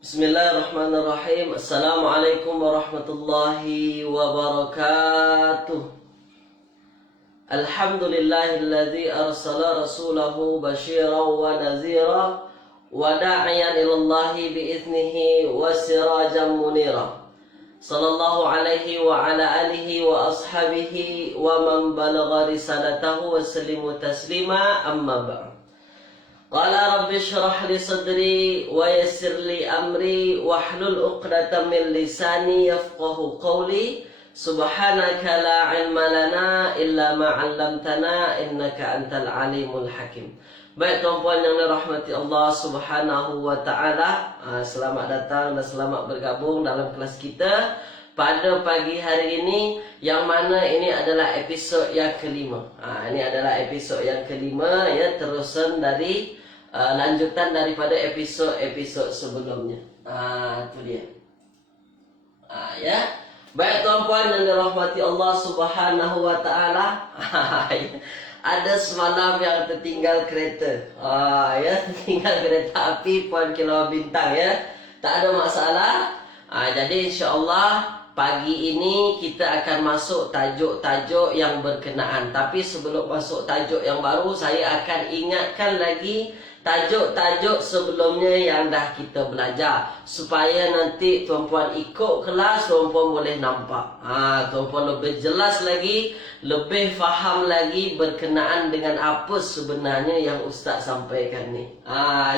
Bismillahirrahmanirrahim. Assalamualaikum warahmatullahi wabarakatuh. Alhamdulillahilladzi arsala rasulahu basyiran wa nadhira wa da'iyan ilallahi biiznihi wa sirajan munira. Sallallahu alaihi wa ala alihi wa ashabihi wa man balagha risalatahu wa sallimu taslima, amma ba'd. Qala rabbi shrah li sadri wa yassir li amri wahlul 'uqdatam min lisani yafqahu qawli. Subhanaka la ilma lana illa ma 'allamtana innaka antal alimul hakim. Baik tuan-puan yang dirahmati Allah Subhanahu wa taala, selamat datang dan selamat bergabung dalam kelas kita pada pagi hari ini, yang mana ini adalah episod yang kelima. Ini adalah episod yang kelima, ya, terusan dari lanjutan daripada episod-episod sebelumnya. Itu dia. Ya. Baik tuan-puan yang dirahmati Allah Subhanahu wa taala. Ada semalam yang tertinggal kereta. Ya, tertinggal kereta api Puan Kilauan Bintang, ya. Tak ada masalah. Jadi insya-Allah pagi ini kita akan masuk tajuk-tajuk yang berkenaan. Tapi sebelum masuk tajuk yang baru, saya akan ingatkan lagi tajuk-tajuk sebelumnya yang dah kita belajar, supaya nanti tuan-puan ikut kelas, tuan-puan boleh nampak. Tuan-puan lebih jelas lagi, lebih faham lagi berkenaan dengan apa sebenarnya yang Ustaz sampaikan ni.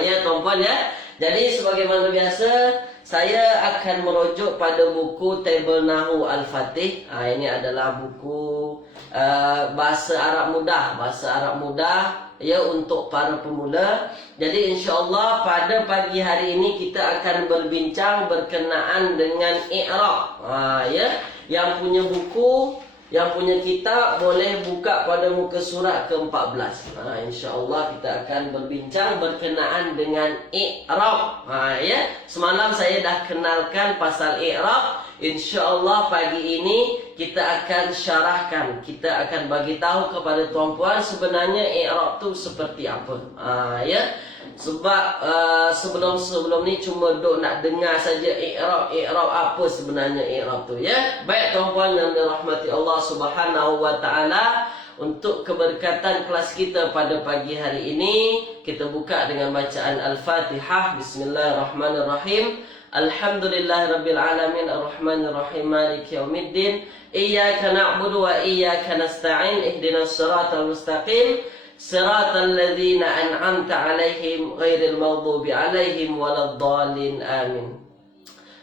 Ya tuan-puan, ya. Jadi sebagaimana biasa, saya akan merujuk pada buku Tabel Nahu Al-Fatih. Ini adalah buku bahasa Arab mudah, ya, untuk para pemula. Jadi insya-Allah pada pagi hari ini kita akan berbincang berkenaan dengan i'rab. Ya, yang punya buku, yang punya kitab boleh buka pada muka surat ke-14. Insya-Allah kita akan berbincang berkenaan dengan i'rab. Ya, semalam saya dah kenalkan pasal i'rab. InsyaAllah pagi ini kita akan syarahkan, kita akan bagi tahu kepada tuan-puan sebenarnya i'rab tu seperti apa. Ya, sebab sebelum ni cuma duk nak dengar saja i'rab apa sebenarnya i'rab tu, ya. Baik tuan-puan yang dirahmati Allah Subhanahu wa taala, untuk keberkatan kelas kita pada pagi hari ini, kita buka dengan bacaan Al-Fatihah. Bismillahirrahmanirrahim. Alhamdulillahirabbil alamin arrahmanir rahim maliki yaumiddin iyyaka na'budu wa iyyaka nasta'in ihdinas siratal mustaqim siratal ladzina an'amta 'alaihim ghairil maghdubi 'alaihim waladdallin amin.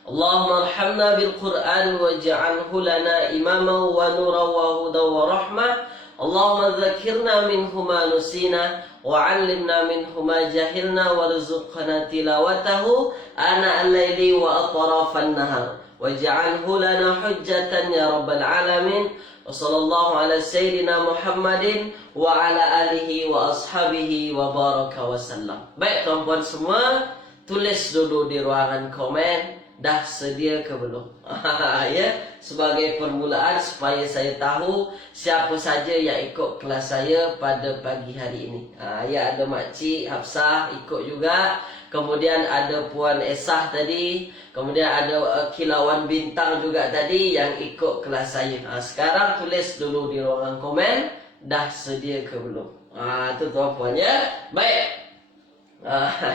Allahumma arhamna bil Qur'an waj'alhu lana imaman wa nuran wa hudan wa rahmah. Allahumma dzakkirna minhu ma nusina wa 'allimna minhu ma jahilna warzuqna tilawatahu ana al-laili wa atrafan nahar waj'alhu lana hujjatan ya rabbal alamin. Wa sallallahu ala sayyidina Muhammadin wa ala alihi wa ashabihi wa baraka wa sallam. Baik tuan-puan semua, tulis dulu di ruangan komen, dah sedia ke belum? Ya, sebagai permulaan supaya saya tahu siapa saja yang ikut kelas saya pada pagi hari ini. Ya, ada Makcik Hafsah ikut juga. Kemudian ada Puan Esah tadi. Kemudian ada Kilauan Bintang juga tadi yang ikut kelas saya. Sekarang tulis dulu di ruangan komen, dah sedia ke belum? Itu tuan-puan, ya. Baik.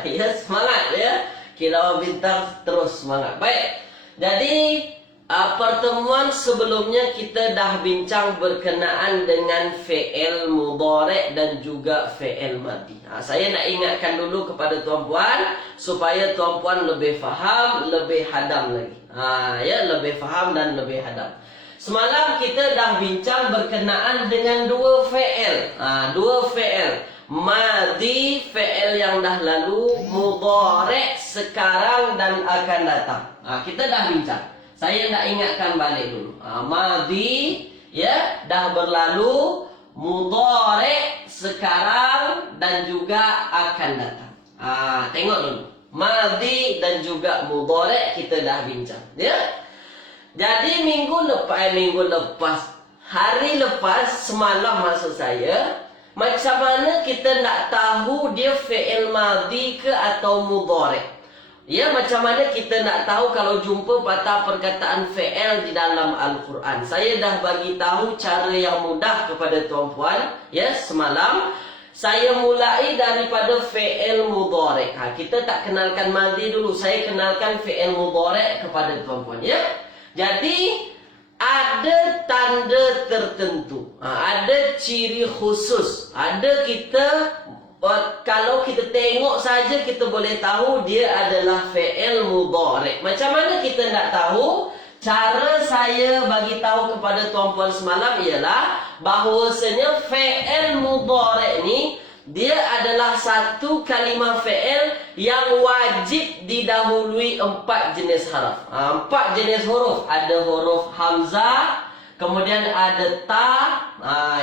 Ya, semangat, ya. Kilauan Bintang terus semangat. Baik. Jadi pertemuan sebelumnya kita dah bincang berkenaan dengan fi'il mudhari' dan juga fi'il madhi. Saya nak ingatkan dulu kepada tuan-puan supaya tuan-puan lebih faham, lebih hadam lagi. Ya, lebih faham dan lebih hadam. Semalam kita dah bincang berkenaan dengan dua fi'il. Dua fi'il. Madhi, fi'il yang dah lalu, mudhari' sekarang dan akan datang. Kita dah bincang. Saya nak ingatkan balik dulu. Madhi, ya, dah berlalu, mudhari' sekarang dan juga akan datang. Tengok dulu. Madhi dan juga mudhari' kita dah bincang, ya. Jadi hari lepas, semalam maksud saya, macam mana kita nak tahu dia fi'il madhi ke atau mudhari'? Ya, macam mana kita nak tahu kalau jumpa patah perkataan fi'il di dalam Al-Quran? Saya dah bagi tahu cara yang mudah kepada tuan-puan, ya, semalam. Saya mulai daripada fi'il mudhari'. Kita tak kenalkan madhi dulu. Saya kenalkan fi'il mudhari' kepada tuan-puan, ya. Jadi, ada tanda tertentu. Ada ciri khusus. Ada kita... Kalau kita tengok saja kita boleh tahu dia adalah fi'il mudhari'. Macam mana kita nak tahu? Cara saya bagi tahu kepada tuan-puan semalam ialah bahawasanya fi'il mudhari' ni dia adalah satu kalimah fi'il yang wajib didahului 4 jenis haraf. 4 jenis huruf. Ada huruf hamzah, kemudian ada ta,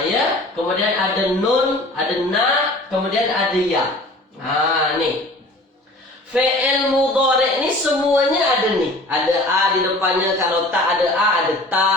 ya, kemudian ada nun, ada na, kemudian ada ya. Ni. Fi'il mudhari' ni semuanya ada ni. Ada a di depannya, kalau tak ada a ada ta.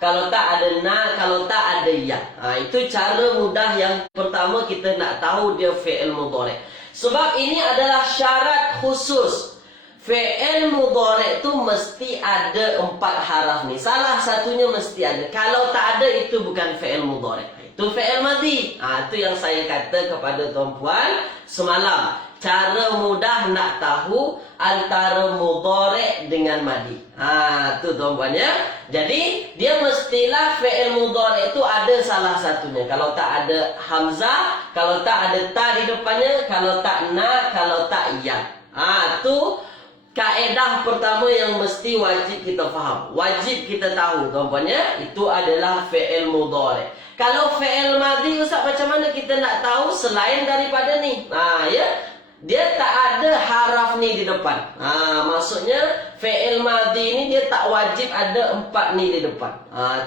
Kalau tak ada na, kalau tak ada ya. Itu cara mudah yang pertama kita nak tahu dia fi'il mudhari'. Sebab ini adalah syarat khusus. Fi'il mudhari' tu mesti ada 4 haraf ni. Salah satunya mesti ada. Kalau tak ada, itu bukan fi'il mudhari'. Itu fi'il madhi. Itu yang saya kata kepada tuan-puan semalam. Cara mudah nak tahu antara mudhari' dengan madhi. Tu tuan-puan, ya. Jadi, dia mestilah fi'il mudhari' itu ada salah satunya. Kalau tak ada hamzah, kalau tak ada ta di depannya, kalau tak na, kalau tak ya. Tu kaedah pertama yang mesti wajib kita faham. Wajib kita tahu, tuan-puan, ya. Itu adalah fi'il mudhari'. Kalau fi'il madhi, Ustaz, macam mana kita nak tahu selain daripada ni? Ya. Dia tak ada haraf ni di depan. Maksudnya fi'il madhi ni dia tak wajib ada 4 ni di depan.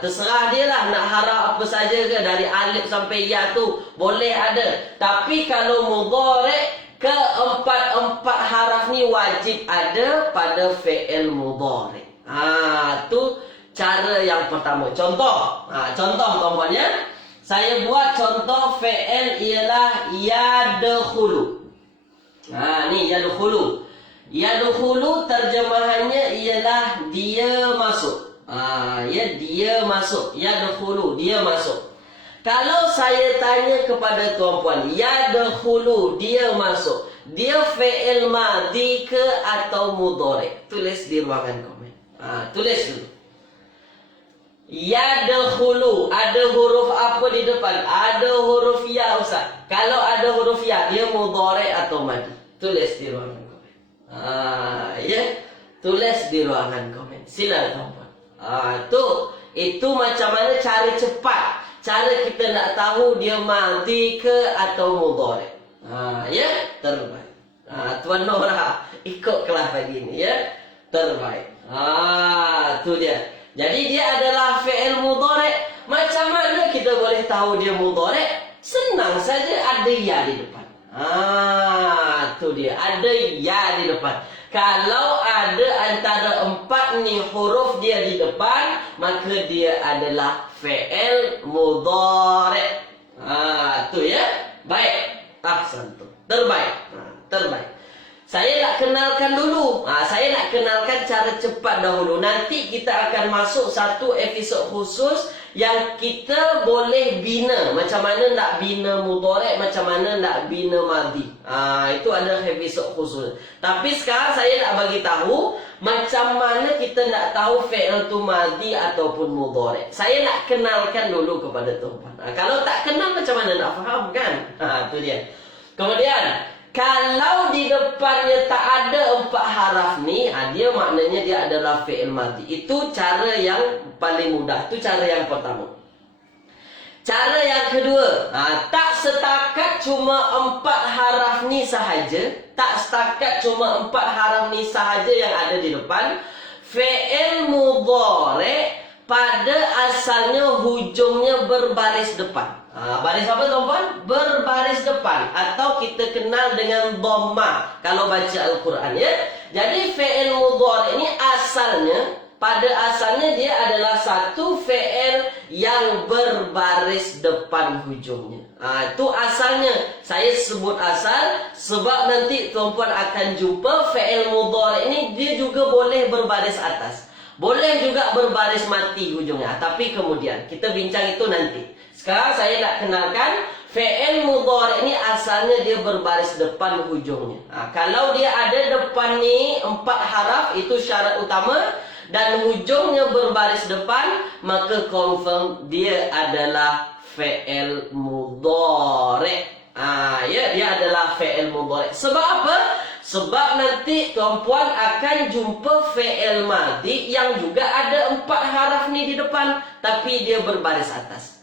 Terserah dia lah nak haraf apa saja ke, dari alif sampai ya tu boleh ada. Tapi kalau mudhari', keempat haraf ni wajib ada pada fi'il mudhari'. Tu cara yang pertama. Contoh. Contoh, tuan-puan, ya. Saya buat contoh fi'il ialah yadkhulu. Ni yadkhulu. Yadkhulu terjemahannya ialah dia masuk. Ya, dia masuk. Yadkhulu, dia masuk. Kalau saya tanya kepada tuan-puan, yadkhulu, dia masuk, dia fi'il madhi ke atau mudhari'? Tulis di ruangan komen. Tulis dulu. Yadkhulu, ada huruf apa di depan? Ada huruf ya, Ustaz. Kalau ada huruf ya, dia mudhari' atau madhi? Tulis di ruangan komen. Ya, tulis di ruangan komen. Sila, tuan-puan. Itu macam mana cara cepat. Cara kita nak tahu dia madhi ke atau mudhari'. Ya, terbaik. Tuan Nora ikut kelas pagi ni, ya. Terbaik. Tu dia. Jadi dia adalah fi'il mudhari'. Macam mana kita boleh tahu dia mudhari'? Senang saja, ada ya di depan. Tu dia, ada ya di depan. Kalau ada antara 4 ni huruf dia di depan, maka dia adalah fi'il mudhari'. Tu, ya. Baik. Ahsantum. Terbaik. Terbaik. Saya nak kenalkan dulu. Saya nak kenalkan cara cepat dahulu. Nanti kita akan masuk satu episod khusus yang kita boleh bina. Macam mana nak bina mudhari', macam mana nak bina madhi. Itu ada episod khusus. Tapi sekarang saya nak bagi tahu macam mana kita nak tahu fi'il tu madhi ataupun mudhari'. Saya nak kenalkan dulu kepada tuan-tuan. Kalau tak kenal macam mana nak faham, kan? Itu dia. Kemudian, kalau di depannya tak ada 4 haraf ni, dia maknanya dia adalah fi'il madhi. Itu cara yang paling mudah. Itu cara yang pertama. Cara yang kedua, tak setakat cuma 4 haraf ni sahaja. Tak setakat cuma 4 haraf ni sahaja yang ada di depan. Fi'il mudhari' pada asalnya hujungnya berbaris depan. Baris apa, tuan-puan? Berbaris depan, atau kita kenal dengan dhammah kalau baca Al-Quran, ya. Jadi fi'il mudhari' ini asalnya, pada asalnya dia adalah satu fi'il yang berbaris depan hujungnya. Itu asalnya. Saya sebut asal sebab nanti tuan-puan akan jumpa fi'il mudhari' ini dia juga boleh berbaris atas. Boleh juga berbaris mati hujungnya. Tapi kemudian kita bincang itu nanti. Sekarang saya nak kenalkan fi'il mudhari' ini asalnya dia berbaris depan hujungnya. Kalau dia ada depan ni 4 haraf itu syarat utama dan hujungnya berbaris depan, maka confirm dia adalah fi'il mudhari'. Ya, dia adalah fi'il mudhari'. Sebab apa? Sebab nanti tuan-puan akan jumpa fi'il madhi yang juga ada 4 haraf ni di depan, tapi dia berbaris atas.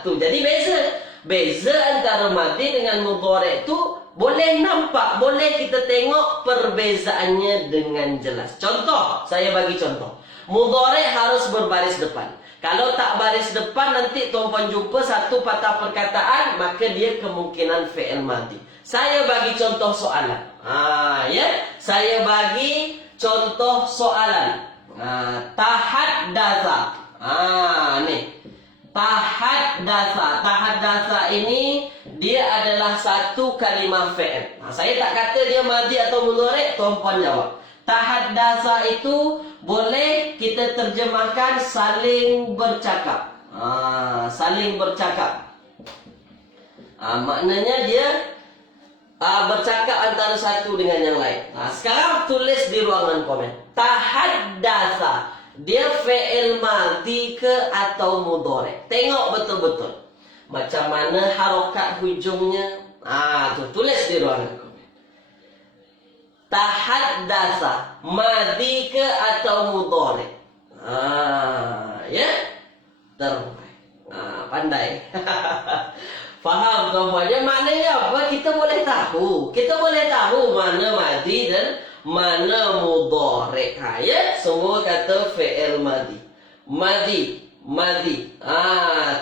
Tu jadi beza. Beza antara madhi dengan mudhari' tu boleh nampak, boleh kita tengok perbezaannya dengan jelas. Contoh, saya bagi contoh. Mudhari' harus berbaris depan. Kalau tak baris depan, nanti tuan-puan jumpa satu patah perkataan, maka dia kemungkinan fi'il madhi. Saya bagi contoh soalan. Ya, saya bagi contoh soalan. Tahaddatsa. Nih. Tahaddatsa. Tahaddatsa ini dia adalah satu kalimah fi'il. Saya tak kata dia madhi atau mudhari', tuan-puan jawab. Tahaddatsa itu boleh kita terjemahkan saling bercakap. Saling bercakap. Maknanya dia bercakap antara satu dengan yang lain. Sekarang tulis di ruangan komen. Tahaddatsa, dia fi'il madhi ke atau mudhari'? Tengok betul-betul. Macam mana harokat hujungnya? Tulis di ruangan komen. Tahaddatsa, madhi ke atau mudhari'? Ya? Terbaik. Pandai. Faham tuan-puan? Dia maknanya apa? Kita boleh tahu. Kita boleh tahu mana madhi dan mana mudhari'. Ya? Semua kata fi'il madhi. Madhi.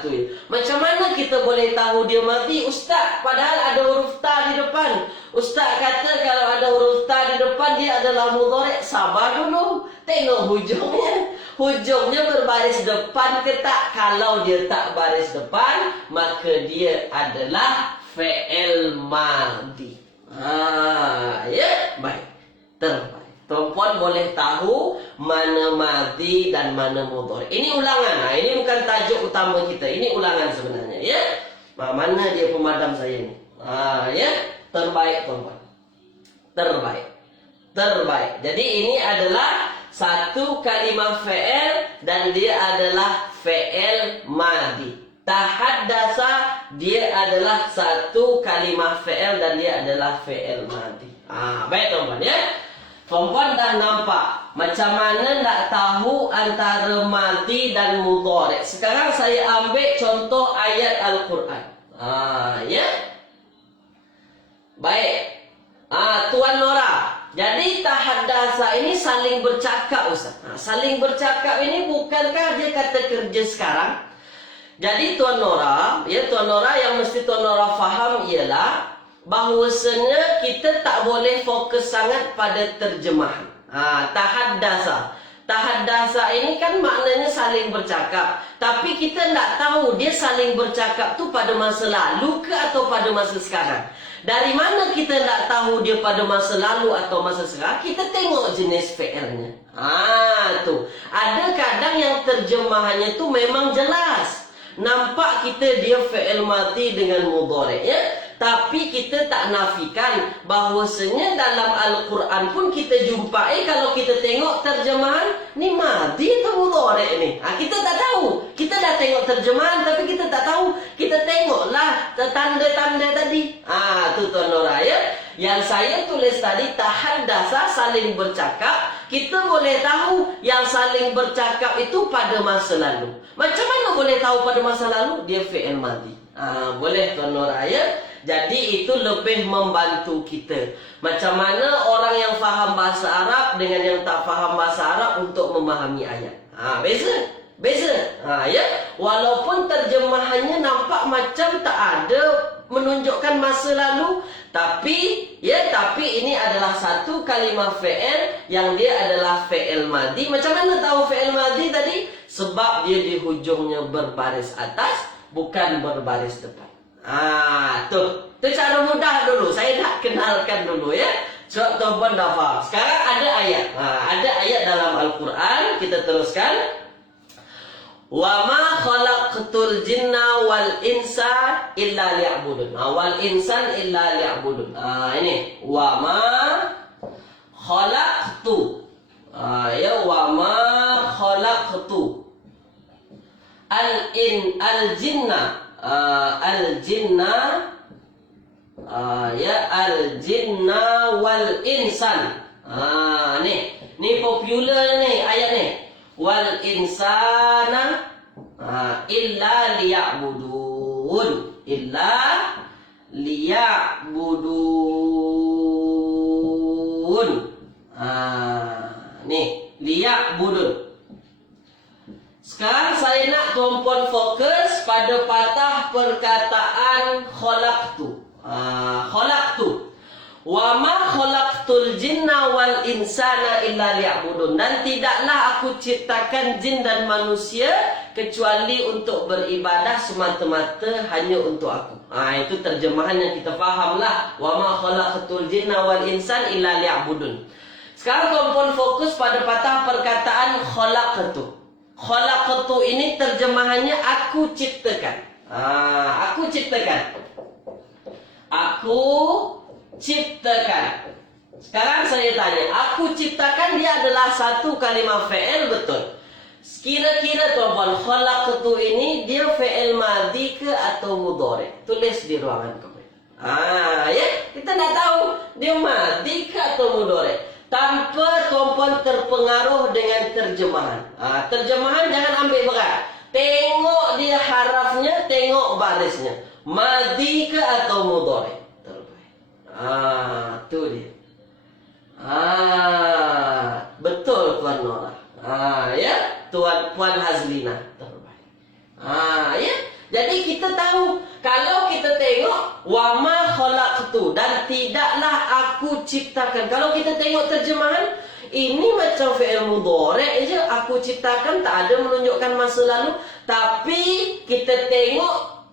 Tu ya. Macam mana kita boleh tahu dia madhi? Ustaz, padahal ada huruf ta di depan. Ustaz kata kalau ada huruf ta di depan dia adalah mudhari'. Sabar dulu. Tengok hujungnya. Hujungnya berbaris depan ke tak? Kalau dia tak baris depan, maka dia adalah fi'il madhi. Ya, baik. Terbaik. Tuan-puan boleh tahu mana madhi dan mana mudhari'. Ini ulangan. Ini bukan tajuk utama kita. Ini ulangan sebenarnya, ya. Mana dia pemadam saya ni? Ya. Terbaik, tuan-puan. Terbaik. Jadi ini adalah satu kalimah fi'il dan dia adalah fi'il madhi. Tahaddatsa dia adalah satu kalimah fi'il dan dia adalah fi'il madhi. Baik tuan-puan, ya. Tuan-puan dah nampak macam mana nak tahu antara madhi dan mudhari'. Sekarang saya ambil contoh ayat Al-Quran. Ya. Baik. Tuan Nora. Jadi tahaddatsa ini saling bercakap, Ustaz. Saling bercakap ini bukankah dia kata kerja sekarang? Jadi Tuan Nora, ya Tuan Nora yang mesti Tuan Nora faham ialah bahawasanya kita tak boleh fokus sangat pada terjemahan. Tahaddatsa. Tahaddatsa ini kan maknanya saling bercakap. Tapi kita nak tahu dia saling bercakap tu pada masa lalu ke atau pada masa sekarang. Dari mana kita nak tahu dia pada masa lalu atau masa sekarang? Kita tengok jenis fi'ilnya. Tu. Ada kadang yang terjemahannya tu memang jelas. Nampak kita dia fi'il madhi dengan mudhari', ya. Tapi kita tak nafikan bahawasanya dalam Al-Quran pun kita jumpai kalau kita tengok terjemahan ni madhi atau mudhari' ni. Kita tak tahu. Kita dah tengok terjemahan tapi kita tak tahu. Kita tengoklah tanda-tanda tadi. Tu Tuan Nora, ya. Yang saya tulis tadi tahaddatsa saling bercakap. Kita boleh tahu yang saling bercakap itu pada masa lalu. Macam mana boleh tahu pada masa lalu? Dia fi'il madhi. Boleh Tuan Nora, ya. Jadi itu lebih membantu kita. Macam mana orang yang faham bahasa Arab dengan yang tak faham bahasa Arab untuk memahami ayat. Beza. Ya. Walaupun terjemahannya nampak macam tak ada menunjukkan masa lalu, tapi ini adalah satu kalimah fi'il yang dia adalah fi'il madhi. Macam mana tahu fi'il madhi tadi? Sebab dia di hujungnya berbaris atas, bukan berbaris depan. Tuh cara mudah dulu. Saya nak kenalkan dulu ya. Sebab tuan-tuan dah faham. Sekarang ada ayat. Ada ayat dalam Al-Quran. Kita teruskan. Wa ma khalaqtul jinna wal insa illa liya'budun. Wal insan illa liya'budun. Ini. Wa ma khalaqtu. Wa ma khalaqtu al jinna al jinna wal insan. Ni popular ni ayat ni. Wal insana illa liya'budun. Illa liya'budun. Ni liya'budun. Sekarang saya nak tuan-puan fokus pada patah perkataan khalaqtu. Khalaqtu. Wa ma khalaqtul jinna wal insana illa liya'budun. Dan tidaklah aku ciptakan jin dan manusia kecuali untuk beribadah semata-mata hanya untuk aku. Itu terjemahan yang kita fahamlah. Wa ma khalaqtul jinna wal insan illa liya'budun. Sekarang tuan-puan fokus pada patah perkataan khalaqtu. Khalaqtu ini terjemahannya aku ciptakan. Aku ciptakan. Aku ciptakan. Sekarang saya tanya, aku ciptakan dia adalah satu kalimah fi'il, betul? Kira-kira tuan-tuan, khalaqtu ini dia fi'il madhi ke atau mudhari? Tulis di ruangan komen. Ya, kita nak tahu dia madhi ke atau mudhari. Tanpa tuan-puan terpengaruh dengan terjemahan. Terjemahan jangan ambil berat. Tengok dia harafnya, tengok barisnya. Madhi ke atau mudhari? Terbaik. Tu dia. Betul Tuan Nora. Ya, Puan Hazlina. Terbaik. Ya. Jadi kita tahu, kalau kita tengok wa ma khalaqtu dan tidaklah aku ciptakan. Kalau kita tengok terjemahan, ini macam fi'il mudhari' je, aku ciptakan, tak ada menunjukkan masa lalu. Tapi kita tengok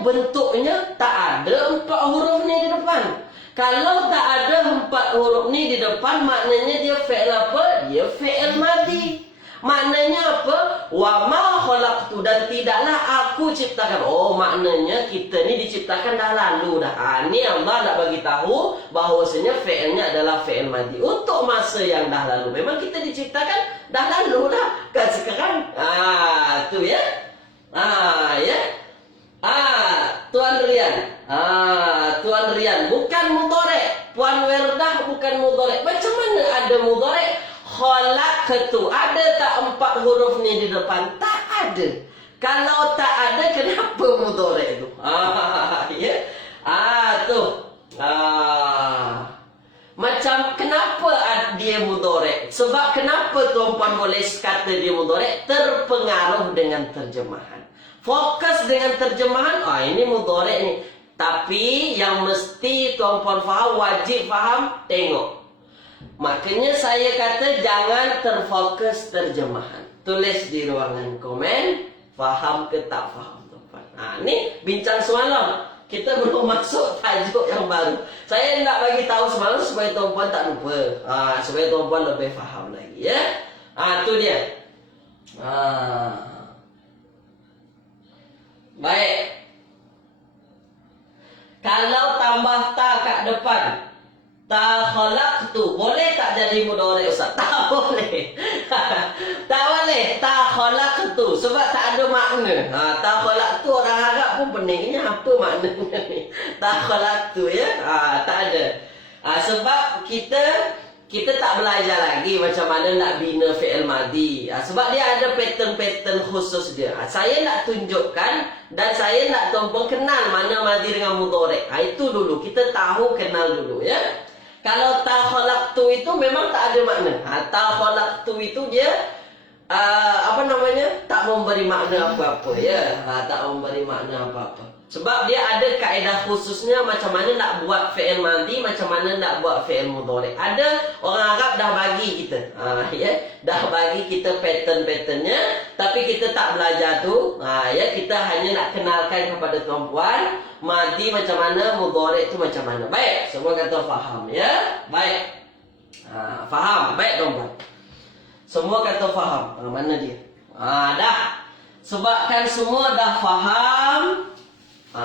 bentuknya, tak ada 4 huruf ni di depan. Kalau tak ada 4 huruf ni di depan, maknanya dia fi'il apa? Dia fi'il madhi. Maknanya apa? Wa ma khalaqtu dan tidaklah aku ciptakan. Maknanya kita ni diciptakan dah lalu dah. Ni Allah nak bagi tahu bahawasanya fi'ilnya adalah fi'il madhi untuk masa yang dah lalu. Memang kita diciptakan dah lalu dah. Kan sekarang tu ya. Ya. Tuan Rian. Tuan Rian bukan mudhari'. Puan Werdah bukan mudhari'. Macam mana ada mudhari'? Khalaqtu. Ada tak 4 huruf ni di depan? Tak ada. Kalau tak ada, kenapa mudhari' itu? Ya. Tu. Macam kenapa dia mudhari'? Sebab kenapa tuan-puan boleh kata dia mudhari'? Terpengaruh dengan terjemahan. Fokus dengan terjemahan. Ini mudhari' ni. Tapi yang mesti tuan-puan faham, wajib faham, tengok. Makanya saya kata jangan terfokus terjemahan. Tulis di ruangan komen, faham ke tak faham tuan-puan. Ni bincang semalam. Kita belum masuk tajuk yang baru. Saya nak bagi tahu semalam supaya tuan-puan tak lupa. Supaya tuan-puan lebih faham lagi ya. Tu dia. Baik. Kalau tambah ta kat depan, ta khalaqtu, boleh tak jadi mudhari' Ustaz? Tak boleh. Tak boleh. Ta khalaqtu sebab tak ada makna. Ta khalaqtu orang Arab pun peningnya apa maknanya ni? Ta khalaqtu ya. Tak ada. Sebab kita tak belajar lagi macam mana nak bina fi'il madhi. Sebab dia ada pattern-pattern khusus dia. Saya nak tunjukkan dan saya nak tuan-puan kenal mana madhi dengan mudhari'. Itu dulu. Kita tahu, kenal dulu ya. Kalau ta khalaqtu itu memang tak ada makna. Ta khalaqtu itu dia tak memberi makna apa-apa ya. Tak memberi makna apa-apa. Sebab dia ada kaedah khususnya macam mana nak buat fi'il madhi, macam mana nak buat fi'il mudhari'. Ada orang Arab dah bagi kita. Ya, dah bagi kita pattern-patternnya, tapi kita tak belajar tu. Ya, kita hanya nak kenalkan kepada tuan-puan madhi macam mana, mudhari' tu macam mana. Baik, semua kata faham ya. Baik. Faham. Baik tuan-puan. Semua kata faham. Mana dia? Dah. Sebabkan semua dah faham,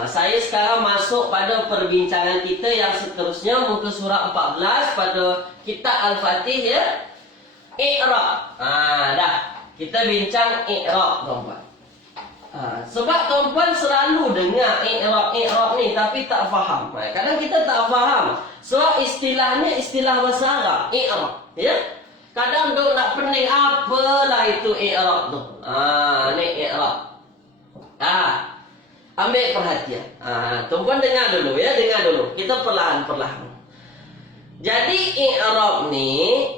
saya sekarang masuk pada perbincangan kita yang seterusnya, muka surat 14 pada kitab Al-Fatih ya. I'rab. Dah. Kita bincang i'rab tuan-puan. Sebab tuan-puan selalu dengar i'rab ni tapi tak faham. Kadang kita tak faham. Sebab istilahnya istilah bahasa Arab, i'rab ya. Kadang duk nak pening apalah itu i'rab tu. Ni i'rab. Ambil perhatian. Tuan-puan dengar dulu ya, dengar dulu. Kita perlahan-perlahan. Jadi i'rab ni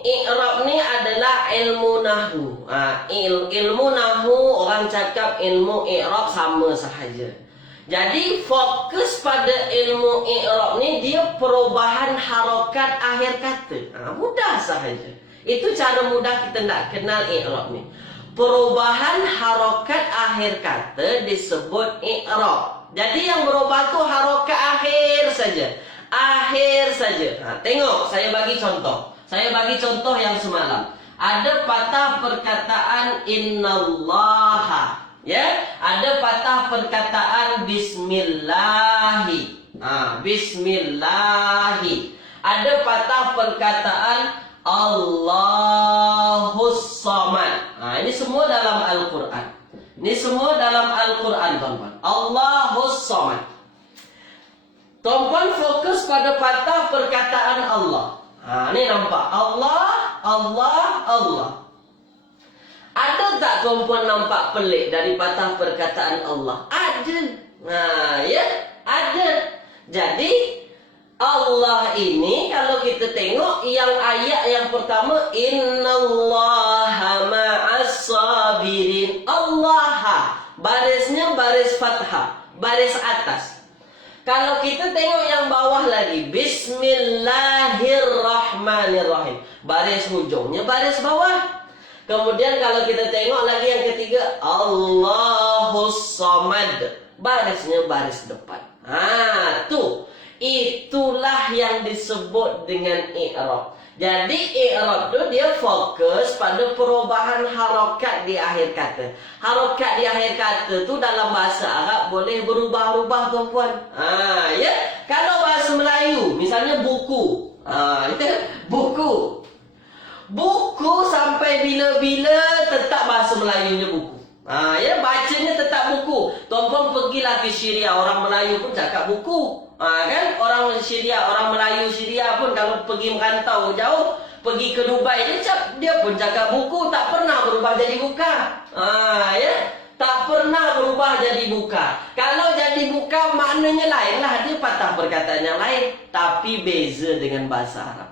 adalah ilmu nahwu. Ilmu nahwu, orang cakap ilmu i'rab sama sahaja. Jadi fokus pada ilmu i'rab ni dia perubahan harokat akhir kata. Mudah sahaja. Itu cara mudah kita nak kenal i'rab ni. Perubahan harokat akhir kata disebut i'rab. Jadi yang berubah tu harokat akhir saja. Akhir saja. Tengok, saya bagi contoh. Saya bagi contoh yang semalam. Ada patah perkataan innallaha. Ya, ada patah perkataan bismillahi. Bismillahi. Ada patah perkataan Allahus Samad. Ini semua dalam Al-Quran. Ini semua dalam Al-Quran, tuan-tuan. Allahus Samad. Tuan-tuan fokus pada patah perkataan Allah. Ini nampak. Allah, Allah, Allah. Ada tak tuan-tuan nampak pelik dari patah perkataan Allah? Ada. Ya, ada. Jadi Allah ini kalau kita tengok yang ayat yang pertama, innallaha ma'as sabirin. Allah, barisnya baris fathah, baris atas. Kalau kita tengok yang bawah lagi, bismillahirrahmanirrahim, baris hujungnya baris bawah. Kemudian kalau kita tengok lagi yang ketiga, Allahus Samad, barisnya baris depan. Tuh. Itulah yang disebut dengan i'rab. Jadi i'rab tu dia fokus pada perubahan harokat di akhir kata. Harokat di akhir kata tu dalam bahasa Arab boleh berubah-ubah tuan-puan. Ya. Kalau bahasa Melayu, misalnya buku. Buku. Buku sampai bila-bila tetap bahasa Melayunya buku. Ya, bacanya tetap buku. Tuan-puan pergilah ke Syria, orang Melayu pun cakap buku. Kan? Orang Syria, orang Melayu Syria pun kalau pergi merantau jauh, pergi ke Dubai, dia pun cakap buku, tak pernah berubah jadi buka. Ya, tak pernah berubah jadi buka. Kalau jadi buka maknanya lain lah, dia patah perkataan yang lain, tapi beza dengan bahasa Arab.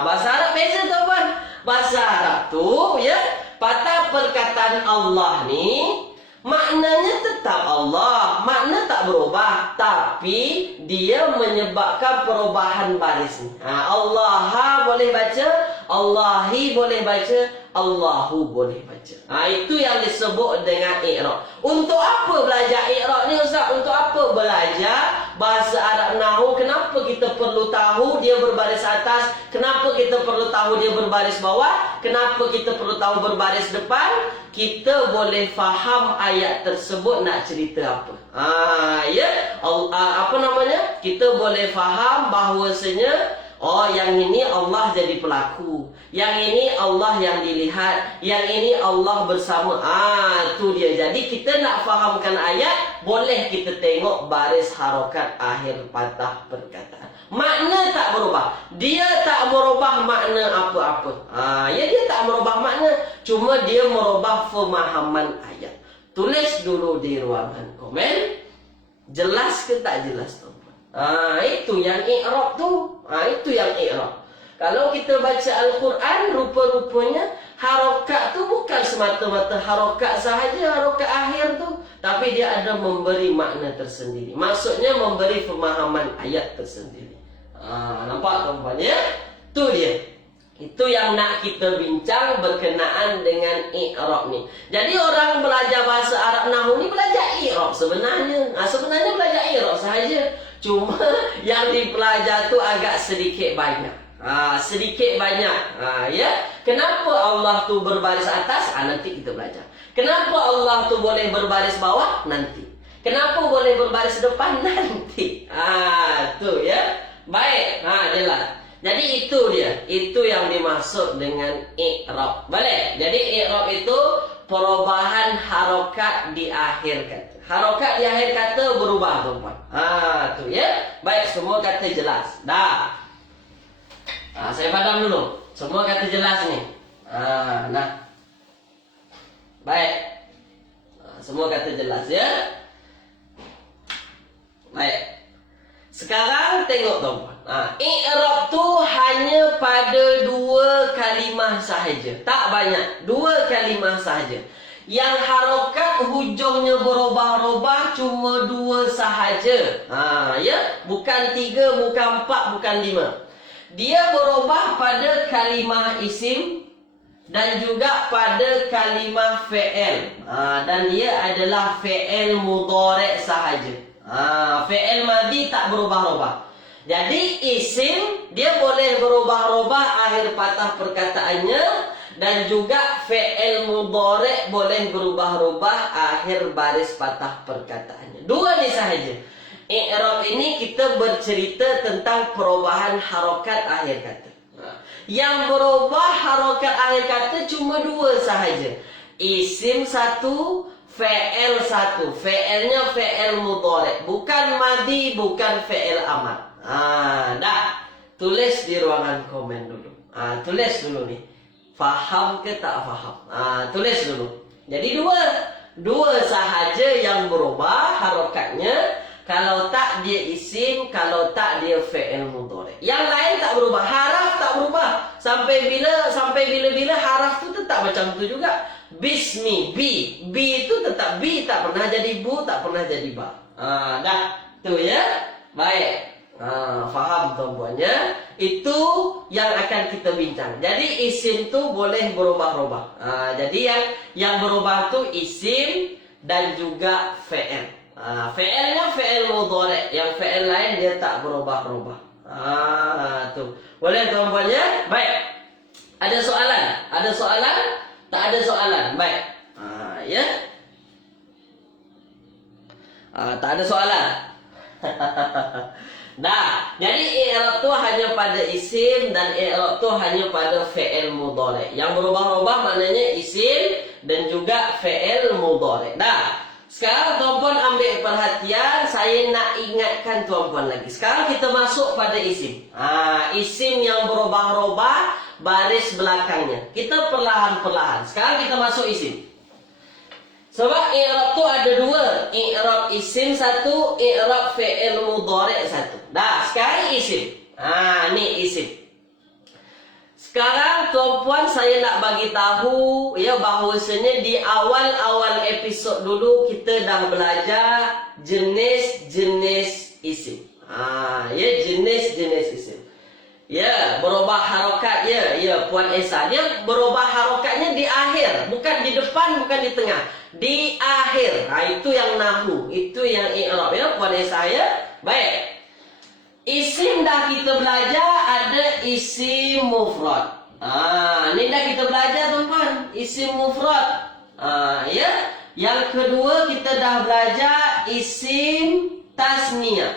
Bahasa Arab beza tuan-tuan. Bahasa Arab tu ya, patah perkataan Allah ni maknanya tetap Allah, makna tak berubah, tapi dia menyebabkan perubahan baris ni. Allah boleh baca, Allahi boleh baca, Allahu boleh baca. Itu yang disebut dengan i'rab. Untuk apa belajar i'rab ni Ustaz? Untuk apa belajar bahasa Arab Nahwu? Kenapa kita perlu tahu dia berbaris atas? Kenapa kita perlu tahu dia berbaris bawah? Kenapa kita perlu tahu berbaris depan? Kita boleh faham ayat tersebut nak cerita apa. Kita boleh faham bahawasanya yang ini Allah jadi pelaku, yang ini Allah yang dilihat, yang ini Allah bersama. Tu dia. Jadi kita nak fahamkan ayat, boleh kita tengok baris harokat akhir patah perkataan. Makna tak berubah. Dia tak merubah makna apa-apa. Dia tak merubah makna, cuma dia merubah pemahaman ayat. Tulis dulu di ruangan komen. Jelas ke tak jelas tu? Itu yang i'rab tu. Itu yang i'rab. Kalau kita baca Al-Quran, rupa-rupanya Harokat tu bukan semata-mata harokat sahaja, harokat akhir tu, tapi dia ada memberi makna tersendiri. Maksudnya memberi pemahaman ayat tersendiri. Nampak tuan-tuan ya? Tu dia. Itu yang nak kita bincang berkenaan dengan i'rab ni. Jadi orang belajar bahasa Arab Nahwu ni belajar i'rab sebenarnya. Sebenarnya belajar i'rab sahaja. Cuma yang dipelajar tu agak sedikit banyak. Sedikit banyak. Ya. Kenapa Allah tu berbaris atas? Nanti kita belajar. Kenapa Allah tu boleh berbaris bawah? Nanti. Kenapa boleh berbaris depan? Nanti. Tu ya. Baik. Jelas. Jadi itu dia. Itu yang dimaksud dengan i'rab. Boleh? Jadi i'rab itu perubahan harokat di akhir kata. Harokat di akhir kata berubah, tuan-tuan. Tu ya. Baik, semua kata jelas. Dah. Saya padam dulu. Semua kata jelas ni. Nah. Baik. Semua kata jelas ya. Baik. Sekarang tengok tuan-tuan. I'rab tu hanya pada 2 kalimah sahaja. Tak banyak. 2 kalimah sahaja. Yang harokat hujungnya berubah-ubah cuma 2 sahaja. Ya, bukan 3, bukan 4, bukan 5. Dia berubah pada kalimah isim dan juga pada kalimah fi'il. Dan dia adalah fi'il mudhari' sahaja. Fi'il madhi tak berubah-ubah. Jadi isim dia boleh berubah-ubah akhir patah perkataannya, dan juga fi'il mudhari' boleh berubah-ubah akhir baris patah perkataannya. 2 ni sahaja. I'rab ini kita bercerita tentang perubahan harokat akhir kata. Yang berubah harokat akhir kata cuma 2 sahaja. Isim 1, fi'il 1. Fi'ilnya fi'il mudhari'. Bukan madhi, bukan fi'il amar. Dah. Tulis di ruangan komen dulu. Tulis dulu nih. Faham ke tak faham? Tulis dulu. Jadi 2 sahaja yang berubah harokatnya. Kalau tak dia isim, kalau tak dia fi'il mudhari'. Yang lain tak berubah, haraf tak berubah. Sampai bila-bila haraf tu tetap macam tu juga. Bismi, bi. Bi itu tetap bi, tak pernah jadi bu, tak pernah jadi ba. Dah, tu ya. Baik. Faham tuan-tuan ya? Itu yang akan kita bincang. Jadi isim tu boleh berubah-ubah. Jadi yang berubah tu isim dan juga fi'il. Fi'ilnya fi'il mudhari'. Yang fi'il lain dia tak berubah-ubah. Tu. Boleh tuan-tuan ya? Baik. Ada soalan? Ada soalan? Tak ada soalan. Baik. Ya. Tak ada soalan. Nah, jadi i'rab tu hanya pada isim dan i'rab tu hanya pada fi'il mudhari'. Yang berubah-ubah maknanya isim dan juga fi'il mudhari'. Nah, sekarang tuan-puan ambil perhatian, saya nak ingatkan tuan-puan lagi. Sekarang kita masuk pada isim. Isim yang berubah-ubah baris belakangnya. Kita perlahan-perlahan. Sekarang kita masuk isim. Sebab i'rab tu ada 2. I'rab isim 1, i'rab fi'il mudhari' 1. Dah, sekarang isim. Ni isim. Sekarang tuan-puan saya nak bagi tahu ya bahawasanya di awal-awal episod dulu kita dah belajar jenis-jenis isim. Ya, jenis-jenis isim. Ya, berubah harokat ya Puan Esa. Dia berubah harokatnya di akhir, bukan di depan, bukan di tengah. Di akhir. Itu yang nahwu, itu yang i'rab ya Puan Esa ya. Baik. Isim dah kita belajar, ada isim mufrad. Ini dah kita belajar tuan-tuan, isim mufrad. Ya. Yang kedua kita dah belajar isim tasniyah.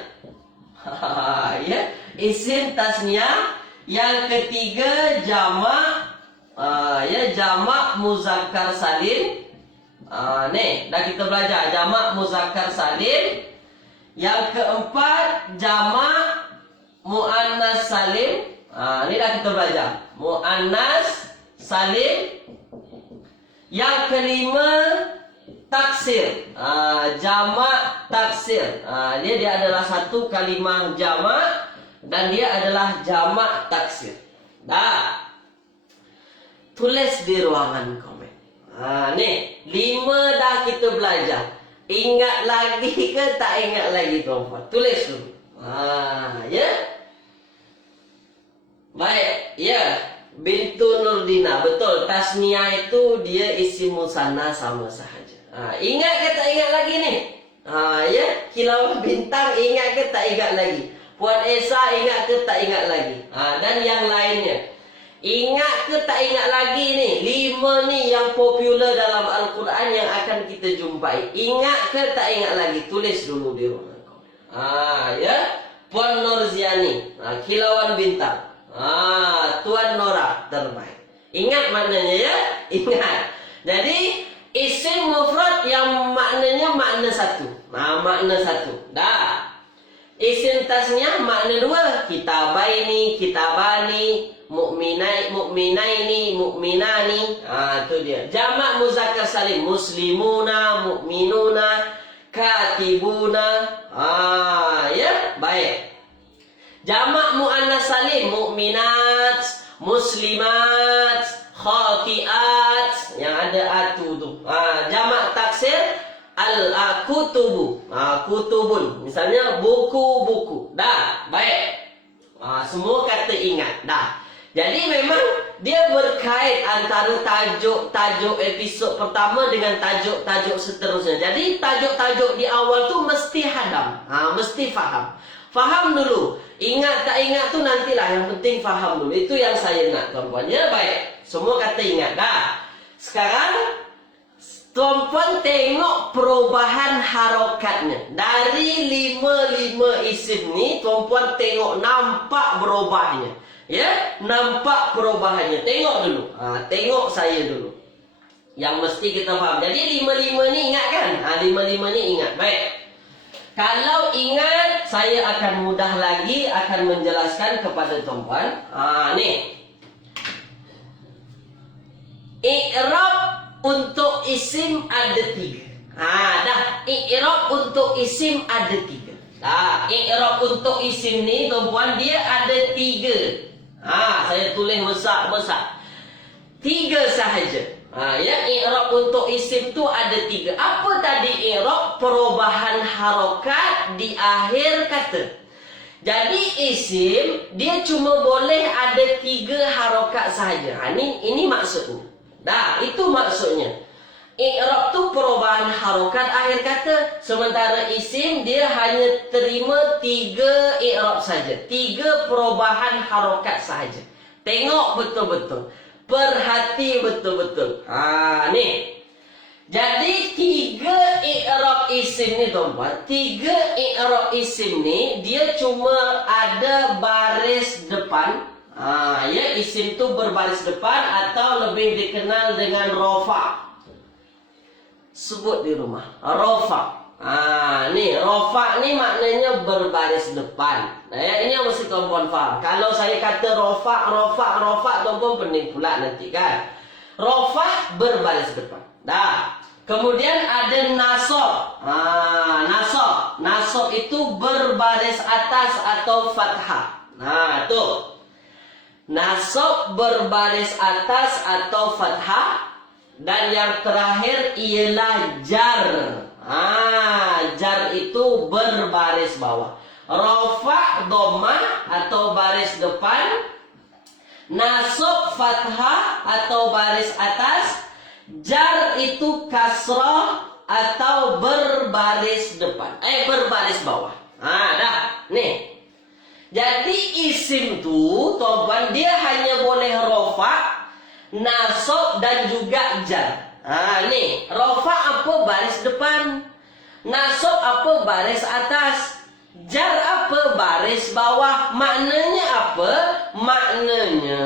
Ya, isim tasniyah. Yang ketiga jamak, ya jamak muzakkar salim. Nih, dah kita belajar jamak muzakkar salim. Yang keempat jamak muannas salim. Ini dah kita belajar muannas salim. Yang kelima taksir. Jamak taksir. Dia adalah satu kalimah jamak dan dia adalah jamak taksir. Dah. tulis di ruangan komen. Nih, 5 dah kita belajar. Ingat lagi ke tak ingat lagi tuan-puan? Tulis dulu. Ya. Baik, ya. Bintu Nurdina, betul. Tasniah itu dia isim musanna sama sahaja. Ingat ke tak ingat lagi nih? Ya. Kilauan bintang ingat ke tak ingat lagi? Puan Esa ingat ke tak ingat lagi? Dan yang lainnya. Ingat ke tak ingat lagi nih? 5 nih yang popular dalam Al-Quran yang akan kita jumpai. Ingat ke tak ingat lagi? Tulis dulu di ruangan komen. Ya. Puan Nurziani, kilauan bintang. Tuan Nora, terbaik. Ingat maknanya ya? Ingat. Jadi isim mufrad yang maknanya makna satu. Makna satu. Dah. Isim tasniah makna 2. Kitabaini, kitabani, mu'minaini, mu'minani. Itu dia. Jamak muzakkar salim, muslimuna, mu'minuna, katibuna. Ya, baik. Jamak muannas salim, mu'minat, muslimat, khatiat. Yang ada atu tu. Jamak taksir al-kutubu. Kutubun. Misalnya buku-buku. Dah, baik. Semua kata ingat. Dah. Jadi memang dia berkait antara tajuk-tajuk episod pertama dengan tajuk-tajuk seterusnya. Jadi tajuk-tajuk di awal tu mesti hadam. Mesti faham. Faham dulu. Ingat tak ingat tu nantilah. Yang penting faham dulu. Itu yang saya nak tuan-puan. Ya, baik. Semua kata ingat. Dah. Sekarang tuan-puan tengok perubahan harokatnya. Dari 5 isim ni, tuan-puan tengok nampak berubahnya. Ya, nampak perubahannya. Tengok dulu. Tengok saya dulu. Yang mesti kita faham. Jadi 5 ni ingat kan? 5 ni ingat. Baik. Kalau ingat, saya akan mudah lagi akan menjelaskan kepada tuan-puan. Nih. I'rab untuk isim ada 3. Dah. I'rab untuk isim ada 3. I'rab untuk isim ni tuan-puan dia ada 3. Saya tulis besar-besar. 3 sahaja. Ya, i'rab untuk isim tu ada 3. Apa tadi i'rab? Perubahan harokat di akhir kata. Jadi isim dia cuma boleh ada 3 harokat sahaja. Ini maksudnya. Dah, itu maksudnya. I'rab tu perubahan harokat akhir kata. Sementara isim dia hanya terima 3 i'rab saja. 3 perubahan harokat sahaja. Tengok betul-betul. Perhati betul-betul. Nih. Jadi 3 i'rab isim ni tuan-tuan. 3 i'rab isim ni dia cuma ada baris depan. Ya, isim tu berbaris depan atau lebih dikenal dengan rofa. Sebut di rumah. Rofa. Nih, rofa ni maknanya berbaris depan. Ini yang mesti tuan-puan faham. Kalau saya kata rofa, tuan-puan pening pula nanti kan. Rofa berbaris depan. Dah. Kemudian ada nasab. Nasab itu berbaris atas atau fathah. Tuh. Nasab berbaris atas atau fathah. Dan yang terakhir ialah jar. Jar itu berbaris bawah. Rafa dhammah atau baris depan. Nasab fathah atau baris atas. Jar itu kasrah atau berbaris depan. Berbaris bawah. Dah. Nih. Jadi isim tu tuan-tuan dia hanya boleh rafa, nasab dan juga jar. Nih, rafa apa? Baris depan. Nasab apa? Baris atas. Jar apa? Baris bawah. Maknanya apa? Maknanya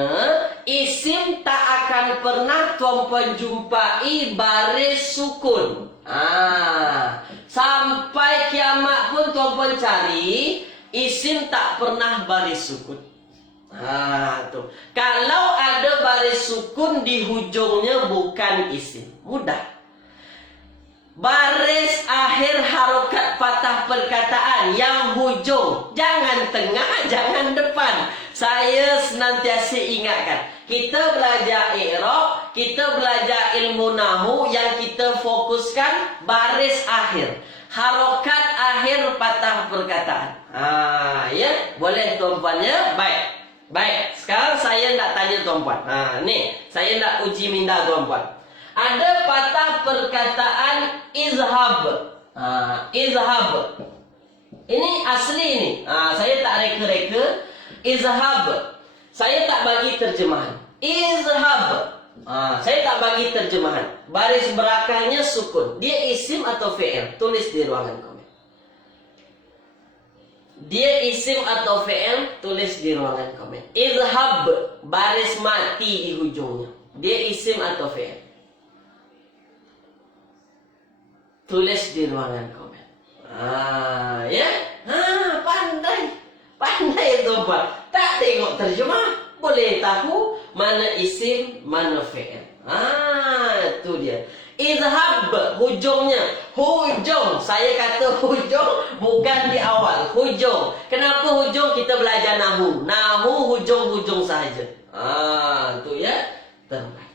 isim tak akan pernah tuan-puan jumpai baris sukun. Sampai kiamat pun tuan-puan cari isim tak pernah baris sukun. Tuh. Kalau ada baris sukun di hujungnya bukan isim. Mudah. Baris akhir harokat patah perkataan yang hujung. Jangan tengah, jangan depan. Saya senantiasa ingatkan. Kita belajar i'rab, kita belajar ilmu nahu yang kita fokuskan baris akhir. Harokat akhir patah perkataan. Ya, boleh tuan-puan ya? Baik, sekarang saya nak tanya tuan-puan. Ni, saya nak uji minda tuan-puan. Ada patah perkataan izhab. Izhab. Ini asli ni. Saya tak reka-reka. Izhab. Saya tak bagi terjemahan. Izhab. Saya tak bagi terjemahan. Baris belakangnya sukun. Dia isim atau fi'il? Tulis di ruangan komen. Dia isim atau fi'il? Tulis di ruangan komen. Izhab. Baris mati di hujungnya. Dia isim atau fi'il? Tulis di ruangan komen. Ya? Pandai tuan-puan. Tak tengok terjemah, boleh tahu mana isim, mana fi'il. Itu dia. Izhab, hujungnya. Hujung. Saya kata hujung, bukan di awal. Hujung. Kenapa hujung? Kita belajar nahu. Nahu hujung-hujung sahaja. Itu ya. Terbaik.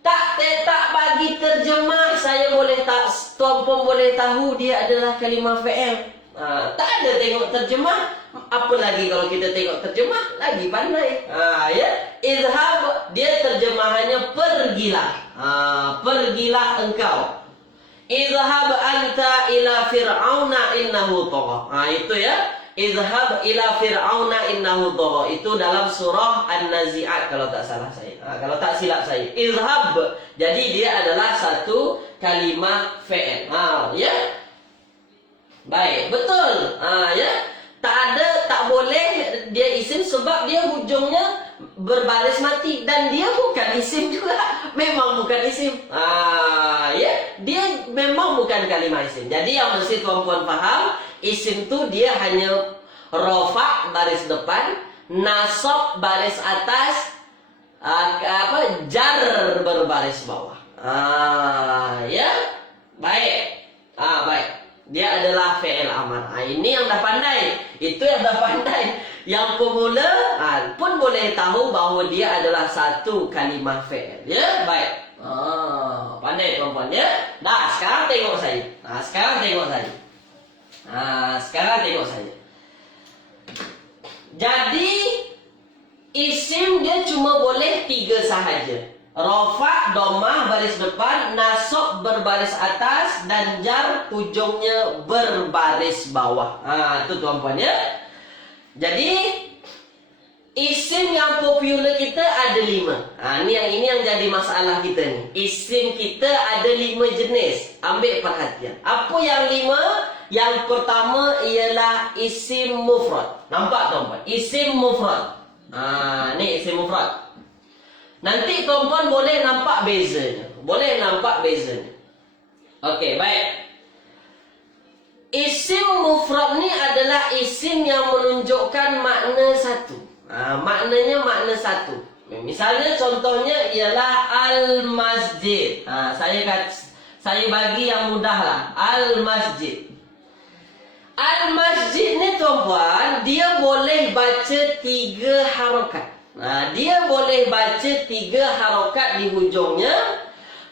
Tak bagi terjemah, saya boleh tak, tuan-puan boleh tahu dia adalah kalimah fi'il. Tak ada tengok terjemah. Apa lagi kalau kita tengok terjemah, lagi pandai. Ya, izhab dia terjemahannya pergilah. Pergilah engkau. Izhab anta ila fir'auna innahu tagha. Itu ya. Izhab ila fir'auna innahu tagha. Itu dalam surah An-Nazi'at kalau tak salah saya. Kalau tak silap saya. Izhab. Jadi dia adalah satu kalimah fi'il. Ya. Baik, betul. Ya. Tak boleh dia isim sebab dia hujungnya berbaris mati dan dia bukan isim juga. Memang bukan isim. Ya, dia memang bukan kalimah isim. Jadi yang mesti tuan-puan faham, isim tu dia hanya rafa baris depan, nasab baris atas, jar berbaris bawah. Ya. Baik. Baik. Dia adalah fi'il amar. Ini yang dah pandai. Itu yang dah pandai. Yang pemula pun boleh tahu bahawa dia adalah satu kalimah fi'il. Ya, baik. Pandai tuan-puan ya. Dah, sekarang tengok saya. Sekarang tengok saya. Jadi isim dia cuma boleh 3 sahaja. Rafa, domah baris depan, nasab berbaris atas, dan jar ujungnya berbaris bawah. Itu tuan-puan ya. Jadi isim yang popular kita ada 5. Ini yang jadi masalah kita ni. Isim kita ada 5 jenis. Ambil perhatian. Apa yang 5? Yang pertama ialah isim mufrad. Nampak tuan-puan? Isim mufrad. Ni isim mufrad. Nanti tuan-puan boleh nampak bezanya. Okey, baik. Isim mufrad ni adalah isim yang menunjukkan makna satu. Maknanya makna satu. Misalnya contohnya ialah al-masjid. Saya bagi yang mudah lah. Al-masjid. Al-masjid ni tuan-puan, dia boleh baca 3 harokat. Dia boleh baca 3 harokat di hujungnya.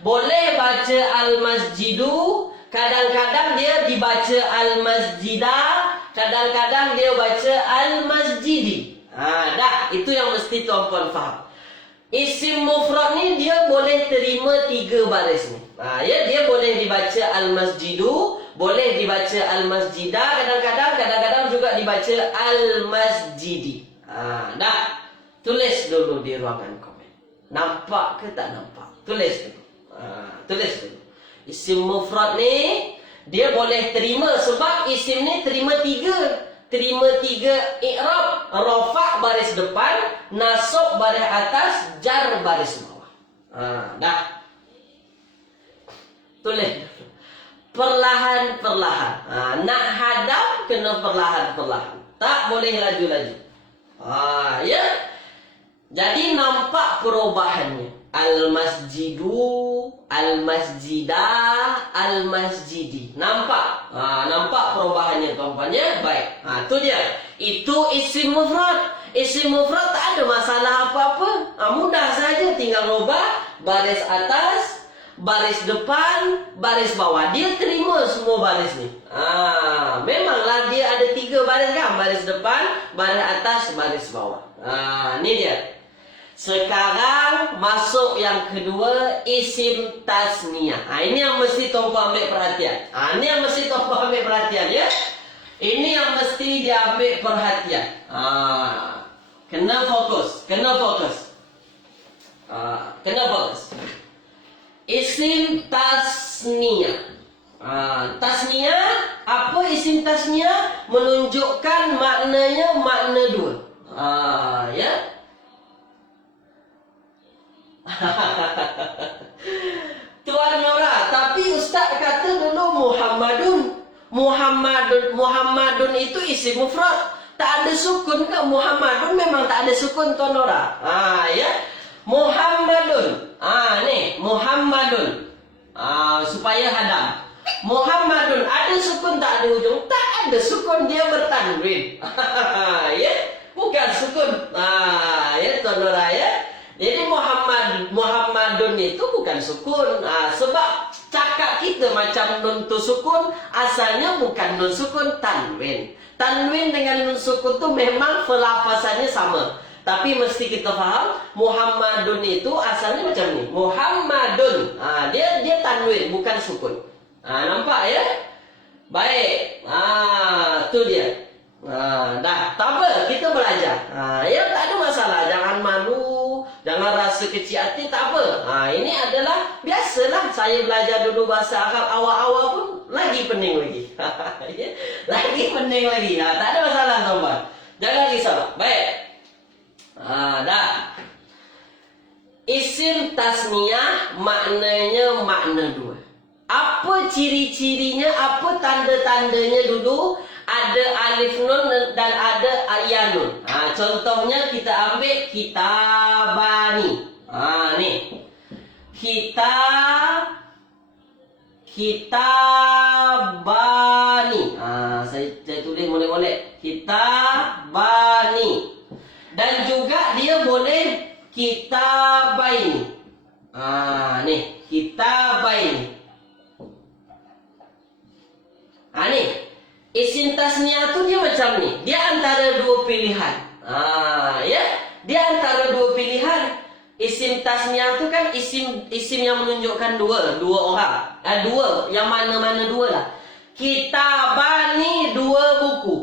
Boleh baca al-masjidu. Kadang-kadang dia dibaca al-masjidah. Kadang-kadang dia baca al-masjidi. Dah, itu yang mesti tuan-puan faham. Isim mufrad ni dia boleh terima 3 baris ni. Ya, dia boleh dibaca al-masjidu, boleh dibaca al-masjidah, kadang-kadang juga dibaca al-masjidi. Dah. Tulis dulu di ruangan komen. Nampak ke tak nampak? Tulis dulu. Isim mufrad ni dia boleh terima sebab isim ni terima 3. Terima 3 i'rab. Rafa baris depan, nasab baris atas, jar baris bawah. Dah. Tulis dulu. Perlahan-perlahan. Nak hadam kena perlahan-perlahan. Tak boleh laju-laju. Ya. Jadi nampak perubahannya. Al-masjidu, al-masjidah, al-masjidi. Nampak perubahannya tuan-tuan ya? Baik. Itu dia. Itu isim mufrad. Isim mufrad tak ada masalah apa-apa. Mudah saja, tinggal rubah baris atas, baris depan, baris bawah. Dia terima semua baris ni. Memanglah dia ada 3 baris kan? Baris depan, baris atas, baris bawah. Ni dia. Sekarang masuk yang kedua, isim tasniyah. Ini yang mesti tuan-puan ambil perhatian. Ini yang mesti tuan-puan ambil perhatian ya. Ini yang mesti diambil perhatian. Kena fokus, kena fokus. Kena fokus. Isim tasniyah. Tasniyah, apa isim tasniyah? Menunjukkan maknanya makna 2. Ya. Tuan Nora, tapi Ustaz kata dulu Muhammadun itu isim mufrad, tak ada sukun ke? Muhammadun memang tak ada sukun, Tuan Nora. Ya. Muhammadun. Nih, Muhammadun. Supaya hadam. Muhammadun ada sukun tak ada hujung? Tak ada sukun, dia bertanwin. Ya, bukan sukun. Ya, Tuan Nora ya. Jadi Muhammadun itu bukan sukun. Sebab cakap kita macam nun tu sukun, asalnya bukan nun sukun, tanwin. Tanwin dengan nun sukun tu memang pelafasannya sama. Tapi mesti kita faham, Muhammadun itu asalnya macam ni. Muhammadun. Dia tanwin, bukan sukun. Nampak ya? Baik. Tu dia. Dah, tak apa, kita belajar. Ya, tak ada masalah. Jangan malu, jangan rasa kecil hati, tak apa. Ini adalah biasalah. Saya belajar dulu bahasa Arab awal-awal pun lagi pening lagi. Lagi pening lagi. Tak ada masalah, tuan-tuan. Jangan risau. Baik. Dah. Isim tasniyah maknanya makna 2. Apa ciri-cirinya, apa tanda-tandanya dulu? Ada alif nun dan ada ya nun. Contohnya kita ambil kitabani. Nih. Kitabani. Saya tulis boleh-boleh. Kitabani. Dan juga dia boleh kitabaini. Nih, kitabaini. Nih. Isim tasniyah tu dia macam ni. Dia antara 2 pilihan. Ya. Dia antara 2 pilihan. Isim tasniyah tu kan isim yang menunjukkan 2 orang. 2, yang mana-mana 2 lah. Kitabani 2 buku.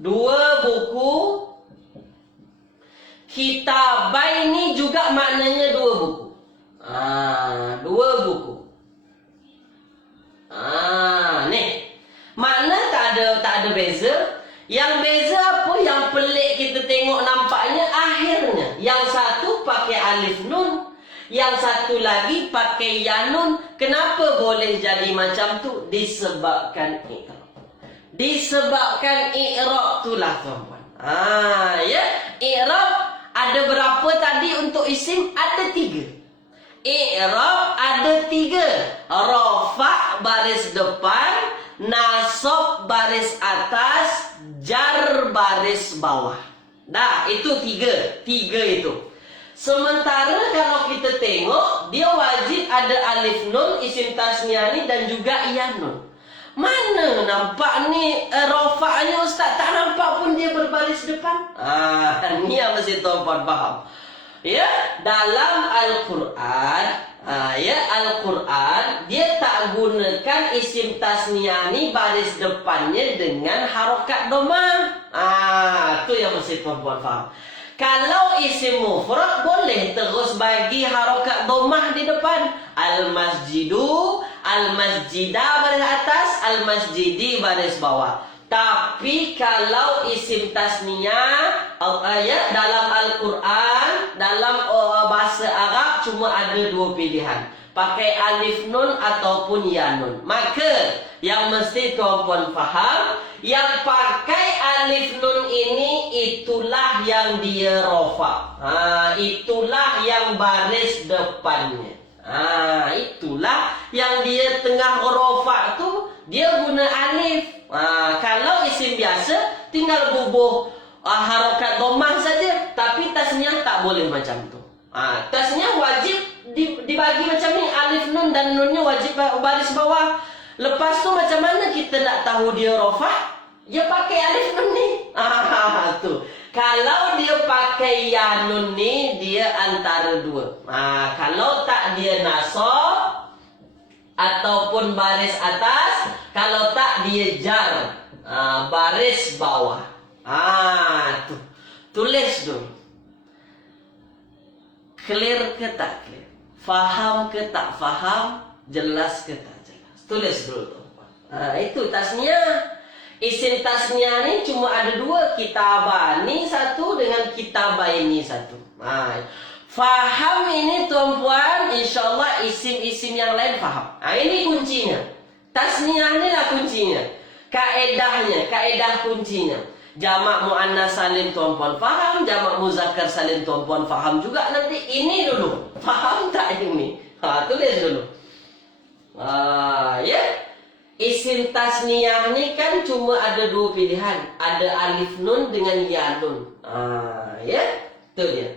2 buku. Kitabaini juga maknanya 2 buku. 2 buku. Nih. Makna tak ada beza. Yang beza apa? Yang pelik kita tengok nampaknya akhirnya. Yang satu pakai alif nun, yang satu lagi pakai ya nun. Kenapa boleh jadi macam tu? Disebabkan i'rab. Disebabkan i'rab itulah, tuan-tuan. Ya, i'rab ada berapa tadi untuk isim? Ada 3. I'rab ada 3. Rafa baris depan, nasab baris atas, jar baris bawah. Dah, itu 3. 3 itu. Sementara kalau kita tengok, dia wajib ada alif nun, isim tasniyah ni, dan juga ya nun. Mana nampak ni rafa'nya Ustaz? Tak nampak pun dia berbaris depan. Ni yang mesti tuan-tuan faham. Ya, dalam Al-Quran, Al-Quran dia tak gunakan isim tasniyah ni baris depannya dengan harokat dhammah. Tu yang mesti tuan-tuan faham. Kalau isim mufrad boleh terus bagi harokat dhammah di depan. Al-masjidu, al-masjidah baris atas, al-masjidi baris bawah. Tapi kalau isim tasniyah dalam Al-Quran, dalam bahasa Arab cuma ada 2 pilihan. Pakai alif nun ataupun ya nun. Maka yang mesti tuan-puan faham, yang pakai alif nun ini itulah yang dia rafa. Itulah yang baris depannya. Itulah yang dia tengah rafa tu, dia guna alif. Kalau isim biasa tinggal bubuh harokat dhammah saja, tapi tasniah tak boleh macam tu. Tasniah wajib dibagi macam ni, alif nun dan nunnya wajib baris bawah. Lepas tu macam mana kita nak tahu dia rafa'? Dia pakai alif nun ni. Tu. Kalau dia pakai ya nun ni, dia antara dua. Kalau tak dia nasab ataupun baris atas, kalau tak dia jar, baris bawah. Tu. Tulis dulu. Clear ke tak clear? Faham ke tak faham? Jelas ke tak jelas? Tulis dulu tuan-tuan. Itu tasniah. Isim tasniah ni cuma ada dua. Kitabah ni satu dengan kitabah ini satu. Faham ini tuan-puan, insyaAllah isim-isim yang lain faham. Ini kuncinya. Tasniah ni lah kuncinya. Kaedahnya, kaedah kuncinya. Jamak muannas salim tuan-puan faham, jamak muzakkar salim tuan-puan faham juga. Nanti ini dulu. Faham tak ini? Tulis dulu. Ya. Isim tasniah ni kan cuma ada dua pilihan. Ada alif nun dengan ya nun. Ya. Itu dia.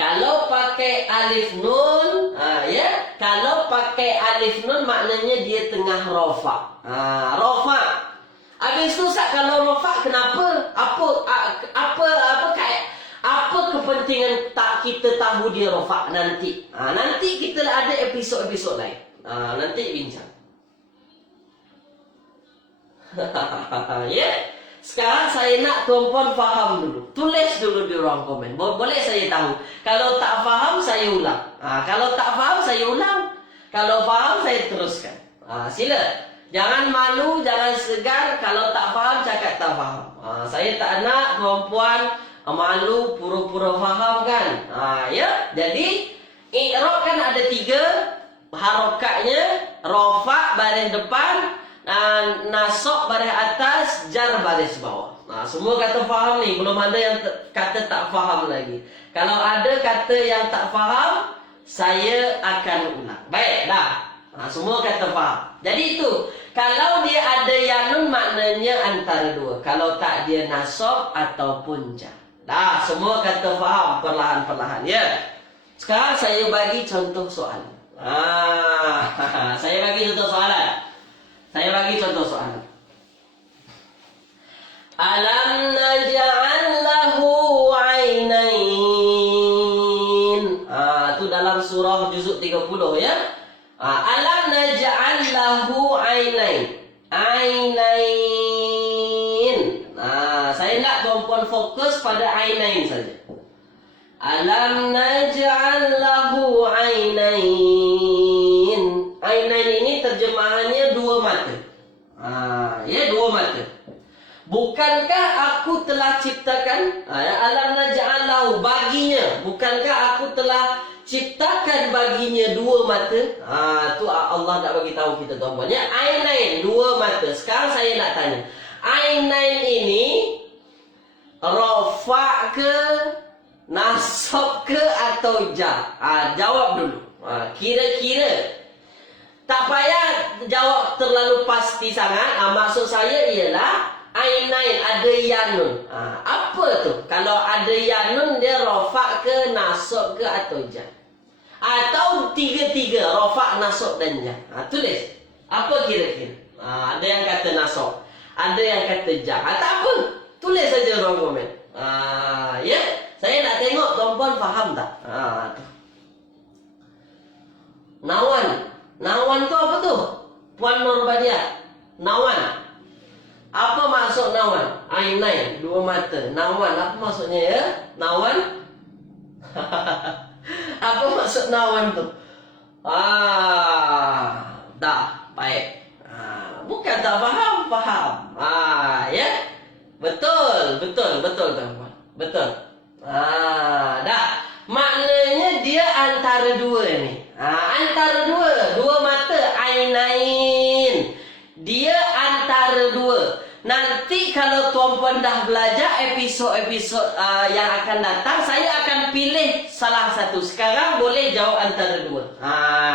Kalau pakai alif nun, ya. Kalau pakai alif nun maknanya dia tengah rafa'. Rafa'. Habis tu kalau rafa' kenapa? Apa kepentingan tak kita tahu dia rafa' nanti? Nanti kita ada episod-episod lain. Nanti bincang. Ya. Sekarang saya nak tuan-puan faham dulu. Tulis dulu di ruang komen. Boleh saya tahu. Kalau tak faham saya ulang. Kalau tak faham saya ulang. Kalau faham saya teruskan. Sila. Jangan malu, jangan segar. Kalau tak faham, cakap tak faham. Saya tak nak perempuan malu, pura-pura faham kan. Ya, jadi i'rab kan ada 3 harokatnya. Rafa' baris depan, nasab baris atas, jar baris bawah. Semua kata faham ni. Belum ada yang kata tak faham lagi. Kalau ada kata yang tak faham, saya akan ulang. Baik, dah. Semua kata faham. Jadi itu, kalau dia ada yanun maknanya antara dua. Kalau tak dia nasab ataupun jar. Dah, semua kata faham perlahan-perlahan ya. Sekarang saya bagi contoh soalan. Saya bagi contoh soalan. Alam naj'al lahu 'ainain. Itu dalam surah juzuk 30 ya. Alam naj'al lahu 'ainain. Saya nak tuan-puan fokus pada 'ainain saja. Alam naj'al lahu 'ainain. 'Ainain ini terjemahannya dua mata. Ya, dua mata. Bukankah aku telah ciptakan alam naj'al lahu baginya? Bukankah aku telah ciptakan baginya dua mata? Tu Allah nak bagi tahu kita tuan-puan. Ya, ainain, dua mata. Sekarang saya nak tanya. Ainain ini rafa' ke, nasab ke atau jar? Jawab dulu. Kira-kira. Tak payah jawab terlalu pasti sangat. Maksud saya ialah ainain ada yanun. Apa tu? Kalau ada yanun dia rafa' ke, nasab ke atau jar? Atau tiga-tiga rafa', nasab dan jar. Tulis. Apa kira-kira? Ada yang kata nasab, ada yang kata jar. Tak apa. Tulis saja ruang komen. Ya, saya nak tengok tuan-puan faham tak? Nawan. Nawan tu apa tu? Puan Nurbadiah. Nawan. Apa maksud nawan? Ainain, dua mata. Nawan, apa maksudnya ya? Nawan? Apa maksud nawan tu? Dah, baik. Bukan tak faham, faham. Ya? Betul tuan-puan. Betul. Dah. Maknanya dia antara dua ni. Antara dua mata, ainain. Dia antara dua. Nanti kalau tuan-puan dah belajar episod-episod yang akan datang, saya akan pilih salah satu. Sekarang boleh jawab antara dua.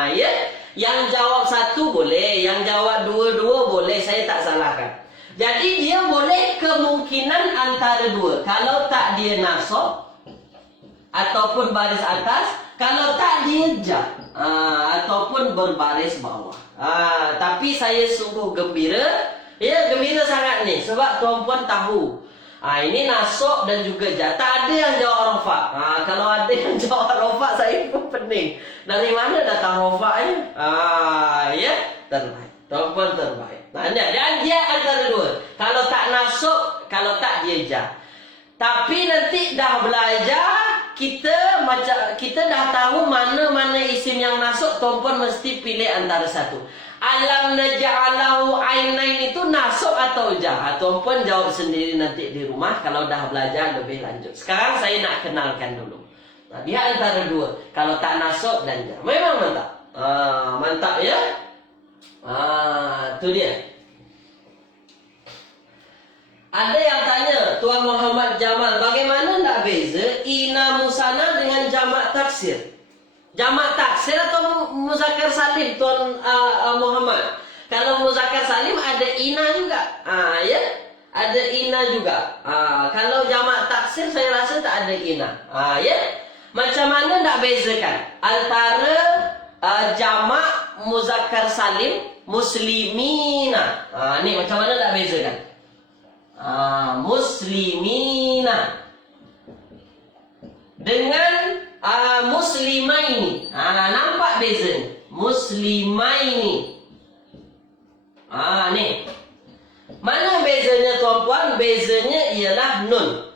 Ya. Yang jawab satu boleh, yang jawab dua-dua boleh, saya tak salahkan. Jadi dia boleh kemungkinan antara dua. Kalau tak dia nasab ataupun baris atas, kalau tak dia jar ataupun berbaris bawah. Tapi saya sungguh gembira, ya gembira sangat ni sebab tuan-puan tahu. Ini nasab dan juga jar. Tak ada yang jawab rafa. Kalau ada yang jawab rafa, saya pun pening. Dari mana datang rafanya? Ya, terbaik. Tuan-puan terbaik. Dan dia antara dua. Kalau tak nasab, kalau tak dia jar. Tapi nanti dah belajar, kita dah tahu mana-mana isim yang nasab, tuan-puan mesti pilih antara satu. Alam naj'alahu ainain itu nasab atau jar? Tuan-puan jawab sendiri nanti di rumah kalau dah belajar lebih lanjut. Sekarang saya nak kenalkan dulu. Dia antara dua. Kalau tak nasab dan jar. Memang mantap. Mantap ya. Itu dia. Ada yang tanya, Tuan Muhammad Jamal, bagaimana nak beza ina musana dengan jamak taksir? Jamak taksir atau muzakkar salim, Tuan Muhammad? Kalau muzakkar salim ada ina juga. Ya, ada ina juga. Kalau jamak taksir saya rasa tak ada ina. Ya. Macam mana nak bezakan antara jamak muzakkar salim muslimina? Ni macam mana nak bezakan? Muslimina dengan muslimaini. Nampak beza ni? Muslimaini. Ni. Mana bezanya tuan-puan? Bezanya ialah nun.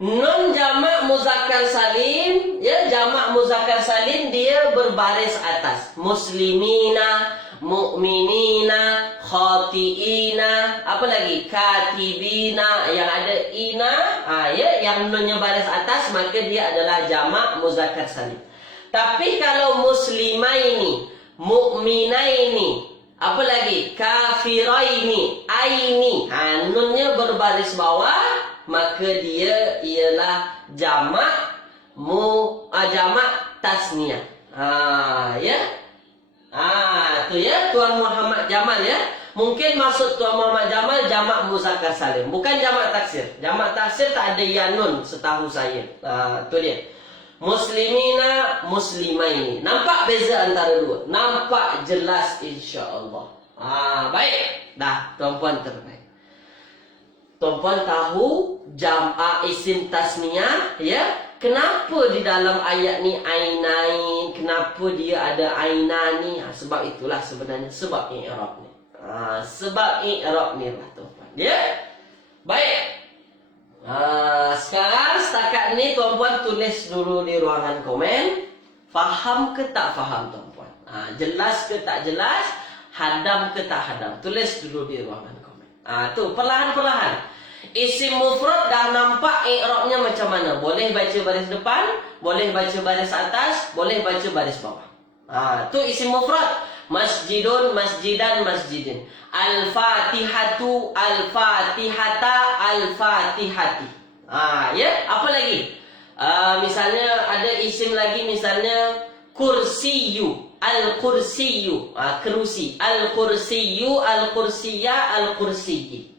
Nun jamak muzakkar salim, ya, jamak muzakkar salim dia berbaris atas. Muslimina, mu'minina, khati'ina, apa lagi? Katibina, yang ada ina, ya, yang nunnya baris atas, maka dia adalah jamak muzakkar salim. Tapi kalau muslimaini, mu'minaini, apa lagi? Kafiraini, aini, nunnya berbaris bawah, maka dia ialah jamak jamak tasniyah. Ya. Tu ya Tuan Muhammad Jamal ya. Mungkin maksud Tuan Muhammad Jamal jamak muzakkar salim, bukan jamak taksir. Jamak taksir tak ada ya nun setahu saya. Tu dia. Muslimina, muslimaini. Nampak beza antara dua? Nampak jelas insya-Allah. Baik. Dah, tuan-puan terbaik. Tuan-puan tahu isim tasniyah, ya? Kenapa di dalam ayat ni ainain? Kenapa dia ada ainani? Sebab itulah sebenarnya sebab i'rab ni. Sebab i'rab ni lah tuan-puan. Ya? Baik. Sekarang setakat ni tuan-puan tulis dulu di ruangan komen. Faham ke tak faham tuan-puan? Jelas ke tak jelas? Hadam ke tak hadam? Tulis dulu di ruangan komen. Tu perlahan-perlahan. Isim mufrad dah nampak i'rabnya macam mana? Boleh baca baris depan, boleh baca baris atas, boleh baca baris bawah. Tu isim mufrad. Masjidun, masjidan, masjidin. Al-Fatihatu, al-Fatihata, al-Fatihati. Ya, apa lagi? Misalnya ada isim lagi, misalnya kursiyu, al-kursiyu, kerusi, al-kursiyu, al-kursiya, al-kursiyi.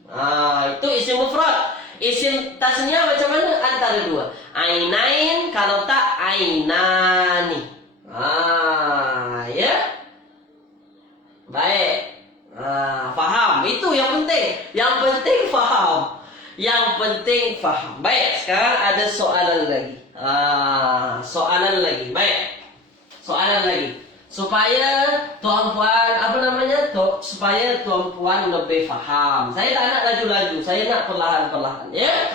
Itu isim mufrad. Isim tasniyah macam mana? Antara dua. Ainain, kalau tak ainani. Ya. Baik. Faham. Itu yang penting. Yang penting faham. Yang penting faham. Baik, sekarang ada soalan lagi. Soalan lagi. Baik. Soalan lagi. Supaya tuan-puan, supaya tuan-puan lebih faham. Saya tak nak laju-laju, saya nak perlahan-perlahan, ya.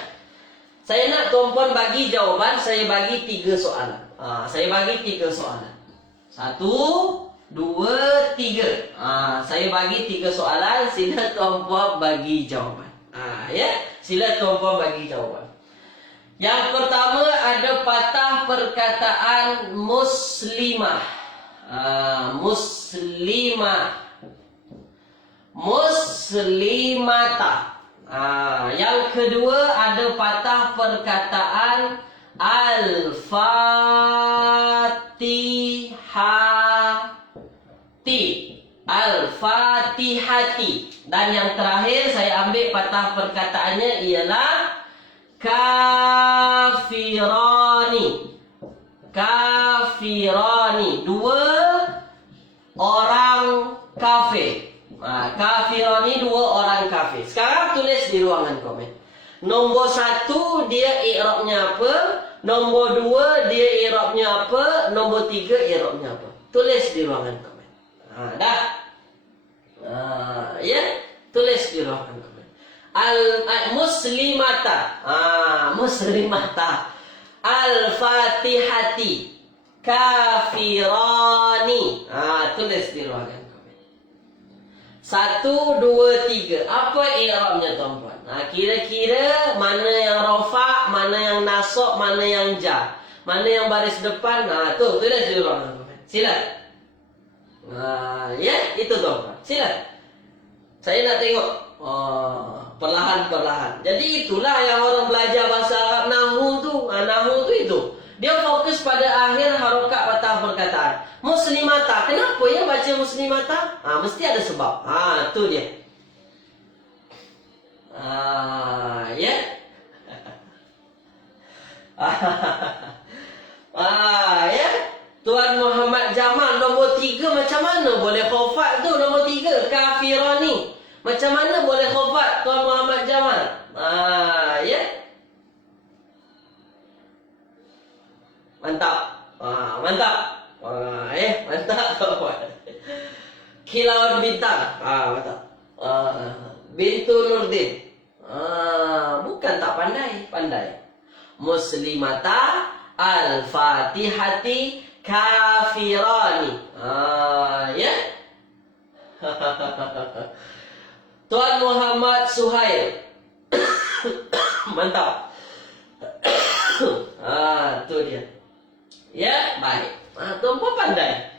Saya nak tuan-puan bagi jawaban, saya bagi 3 soalan. Saya bagi 3 soalan. 1, 2, 3. Saya bagi 3 soalan, sila tuan-puan bagi jawaban. Ya, sila tuan-puan bagi jawaban. Yang pertama ada patah perkataan muslimah. Muslimah, muslimata. Yang kedua ada patah perkataan al-fatihati, al-fatihati. fatihati. Dan yang terakhir saya ambil patah perkataannya ialah kafirani. Kafirani, dua orang kafir. Kafirani, dua orang kafir. Sekarang tulis di ruangan komen. Nombor 1 dia i'rabnya apa? Nombor 2 dia i'rabnya apa? Nombor 3 i'rabnya apa? Tulis di ruangan komen. Dah. Ya, tulis di ruangan komen. Muslimata. Muslimata. Al-Fatihati. Kafirani. Tulis di ruangan komen. 1, 2, 3. Apa i'rabnya tuan-puan? Kira-kira mana yang rafa, mana yang nasab, mana yang jar, mana yang baris depan. Tu tulis di ruangan komen. Sila. Ya, itu tuan-puan. Sila. Saya nak tengok. Perlahan-perlahan. Jadi itulah yang orang belajar bahasa Arab nahwu tu. Nahwu tu itu. Dia fokus pada akhir harokat patah perkataan. Muslimata. Kenapa ya baca muslimata? Mesti ada sebab. Tu dia. Ya. Ya. Tuan Muhammad Jamal nombor 3 macam mana boleh khofat tu nombor 3? Kafirani. Macam mana boleh khofat Tuan Muhammad Jamal? Ya. Mantap. Mantap. Mantap tuan. Kilauan bintang. Mantap. Bintu Nurdin. Bukan tak pandai, pandai. Muslimata al-Fatihati kafirani. Ya. Tuan Muhammad Suhail. Mantap. Tu dia. Ya, baik. Tuan pun pandai.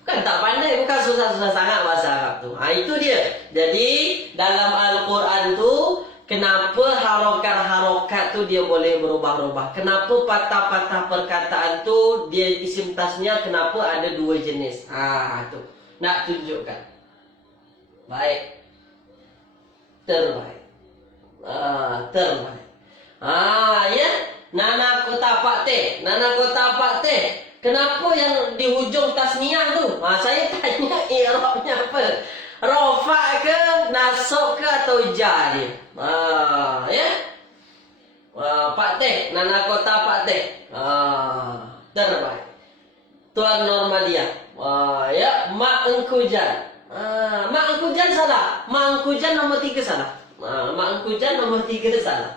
Bukan tak pandai, bukan susah-susah sangat bahasa Arab tu. Itu dia. Jadi, dalam Al-Quran tu, kenapa harokat-harokat tu dia boleh berubah-ubah? Kenapa patah-patah perkataan tu, dia isim tasnya, kenapa ada 2 jenis? Tu. Nak tunjukkan. Baik. Terbaik. Terbaik. Ya. Nana kota pak teh. Nana kota pak teh. Kenapa yang di hujung tasniah tu? Saya tanya i'rabnya apa? Rafa ke, nasab ke atau jar dia? Ya. Pak teh. Nana kota pak teh. Terbaik. Tuan Normalia. Ya. Mak engkujan. Mak engkujan salah. Mak engkujan nombor 3 salah. Mak engkujan nombor 3 salah.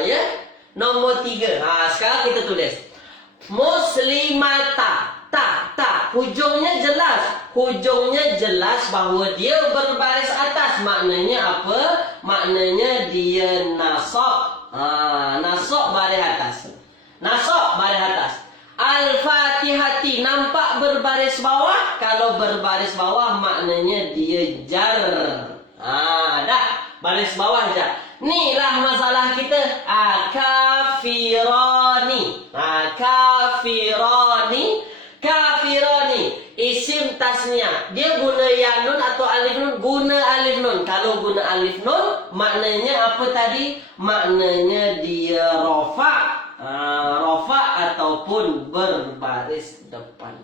Ya. Nombor 3. Sekarang kita tulis. Muslimata. Tak. Hujungnya jelas. Hujungnya jelas bahawa dia berbaris atas. Maknanya apa? Maknanya dia nasab. Nasab baris atas. Nasab baris atas. Al-Fatihati. Nampak berbaris bawah? Kalau berbaris bawah maknanya dia jar. Dah. Baris bawah jar. Inilah masalah kita. Kafirani. Kafirani. Kafirani. Isim tasniah. Dia guna ya nun atau alif nun? Guna alif nun. Kalau guna alif nun, maknanya apa tadi? Maknanya dia rofa. Rofa ataupun berbaris depan.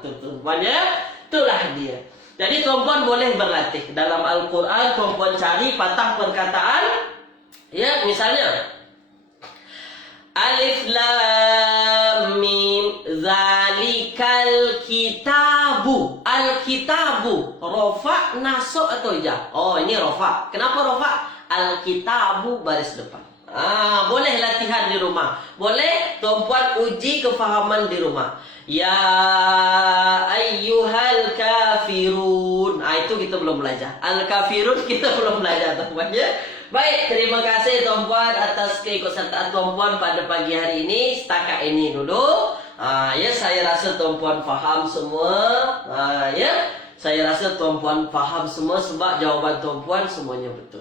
Tuan ya. Itulah dia. Jadi tuan-puan boleh berlatih. Dalam Al-Quran tuan-puan cari patah perkataan. Ya, misalnya. Alif lam mim zalikal kitabu. Al-kitabu. Rofa, nasab atau jar? Ini rofa. Kenapa rofa? Al-kitabu baris depan. Boleh latihan di rumah. Boleh tuan-puan uji kefahaman di rumah. Ya ayyuhal kafirun. Itu kita belum belajar. Al-kafirun kita belum belajar tuan-puan ya. Baik, terima kasih tuan-puan atas keikutsertaan tuan-puan pada pagi hari ini. Setakat ini dulu. Ya, saya rasa tuan-puan faham semua. Ya. Saya rasa tuan-puan faham semua sebab jawapan tuan-puan semuanya betul.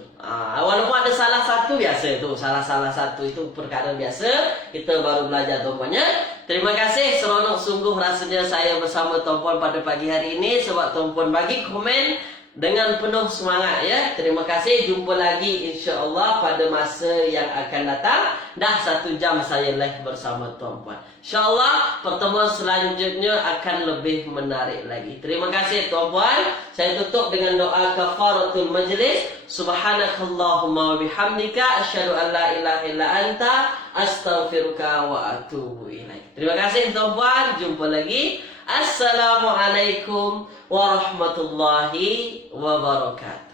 Walaupun ada salah satu, biasa tu. Salah satu itu perkara biasa. Kita baru belajar tuan-puannya. Terima kasih, seronok sungguh rasanya saya bersama tuan-puan pada pagi hari ini. Sebab tuan-puan bagi komen dengan penuh semangat ya. Terima kasih. Jumpa lagi insya-Allah pada masa yang akan datang. Dah 1 jam saya live bersama tuan-puan. Insya-Allah pertemuan selanjutnya akan lebih menarik lagi. Terima kasih tuan-puan. Saya tutup dengan doa kafaratul majlis. Subhanakallahumma wa bihamdika asyhadu an la ilaha illa anta astaghfiruka wa atubu ilaik. Terima kasih tuan-puan. Jumpa lagi. Assalamualaikum warahmatullahi wabarakatuh.